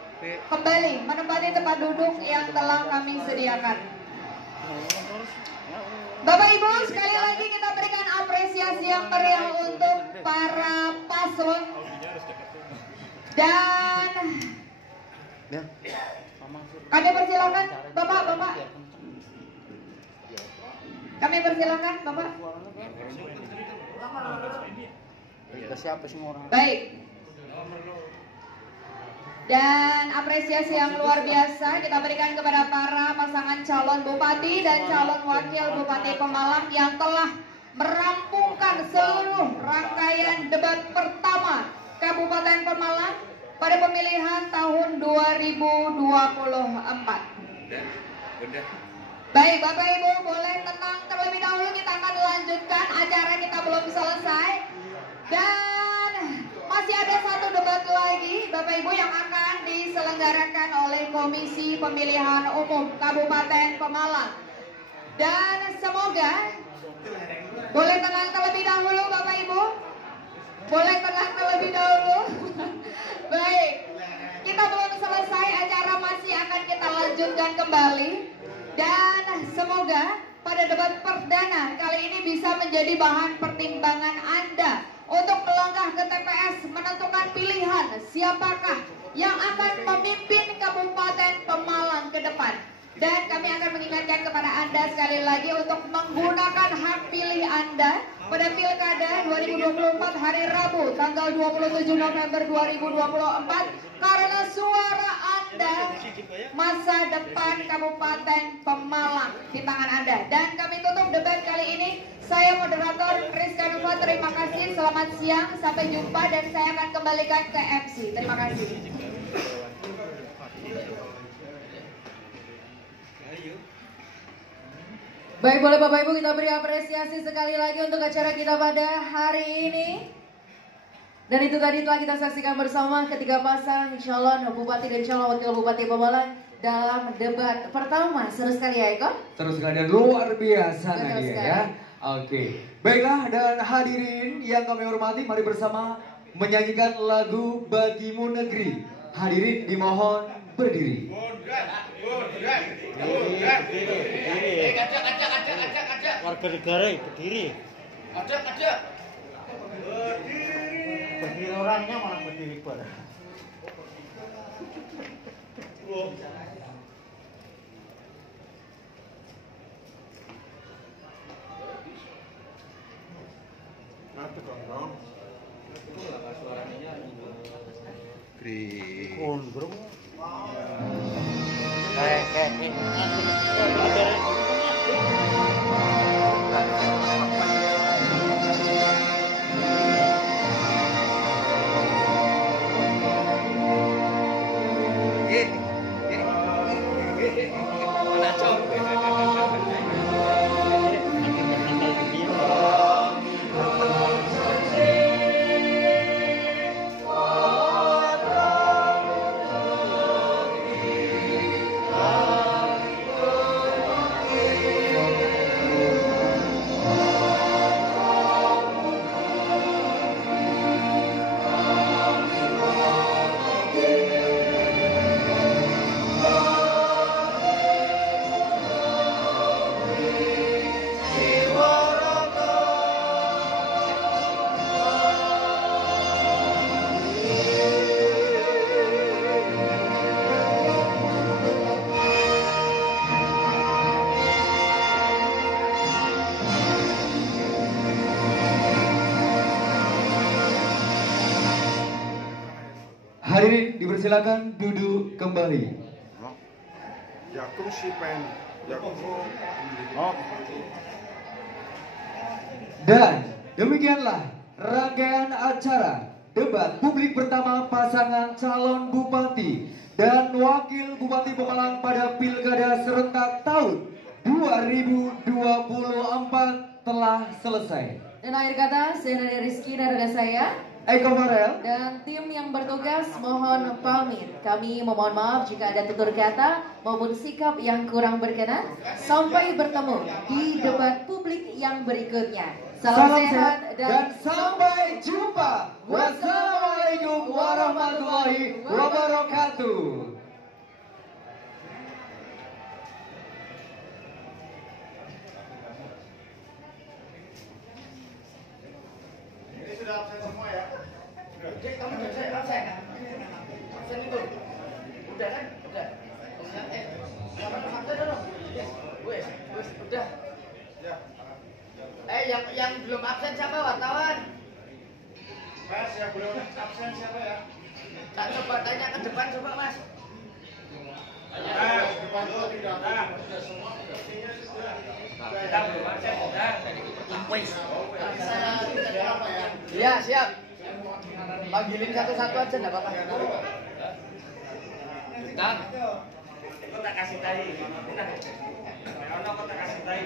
kembali menempati tempat duduk yang telah kami sediakan. Bapak Ibu, sekali lagi kita berikan apresiasi yang meriah untuk para paslon. Dan kami persilakan Bapak. Kami persilakan Bapak. Baik. Dan apresiasi yang luar biasa kita berikan kepada para pasangan calon bupati dan calon wakil bupati Pemalang yang telah merampungkan seluruh rangkaian debat pertama Kabupaten Pemalang pada pemilihan tahun 2024. Baik Bapak Ibu, boleh tenang terlebih dahulu, kita akan lanjutkan, acara kita belum selesai. Dan masih ada satu debat lagi Bapak Ibu yang akan diselenggarakan oleh Komisi Pemilihan Umum Kabupaten Pemalang. Dan semoga, boleh tenang terlebih dahulu Bapak Ibu. Boleh tenang terlebih dahulu. Baik, kita belum selesai, acara masih akan kita lanjutkan kembali. Dan semoga pada debat perdana kali ini bisa menjadi bahan pertimbangan Anda untuk melangkah ke TPS menentukan pilihan siapakah yang akan memimpin Kabupaten Pemalang ke depan. Dan kami akan mengingatkan kepada Anda sekali lagi untuk menggunakan hak pilih Anda pada Pilkada 2024 hari Rabu tanggal 27 November 2024 karena suara Anda masa depan Kabupaten Pemalang di tangan Anda. Dan kami tutup debat kali ini. Saya moderator Rizka Nova, terima kasih, selamat siang, sampai jumpa, dan saya akan kembalikan ke MC. Terima kasih. Baik, boleh Bapak Ibu kita beri apresiasi sekali lagi untuk acara kita pada hari ini. Dan itu tadi telah kita saksikan bersama ketiga pasang calon bupati dan calon wakil bupati Pemalang dalam debat pertama. Seru sekali ya Eko? Terus sekali dan luar biasa Nadia ya. Oke, baiklah, dan hadirin yang kami hormati, mari bersama menyanyikan lagu Bagimu Negeri. Hadirin dimohon berdiri. Warga negara berdiri. Berdiri orangnya malah berdiri pada. Hadirin dipersilakan duduk kembali. Dan demikianlah rangkaian acara debat publik pertama pasangan calon bupati dan wakil bupati Pemalang pada Pilkada serentak tahun 2024 telah selesai. Dan akhir kata, saya Nadia Rizky dan rekan saya Eko Farel dan tim yang bertugas mohon pamit. Kami memohon maaf jika ada tutur kata maupun sikap yang kurang berkenan. Sampai bertemu di debat publik yang berikutnya. Salam sehat dan sampai jumpa. Wassalamualaikum warahmatullahi wabarakatuh. absen semua ya. Dek, kamu udah saya absen. Absen itu. Udah kan? Udah. Siapa yang absen dulu? Wes, udah. Ya. Yang belum absen siapa wartawan? Mas, yang belum absen siapa ya? Tak coba tanya ke depan coba Mas. Mas, depan dulu tidak. Sudah semua sudah. Kita belum absen sudah. Wes. Iya, siap. Panggilin satu-satu aja enggak apa-apa. Kang. Kok tak kasih tahu. Ono kok tak kasih tahu.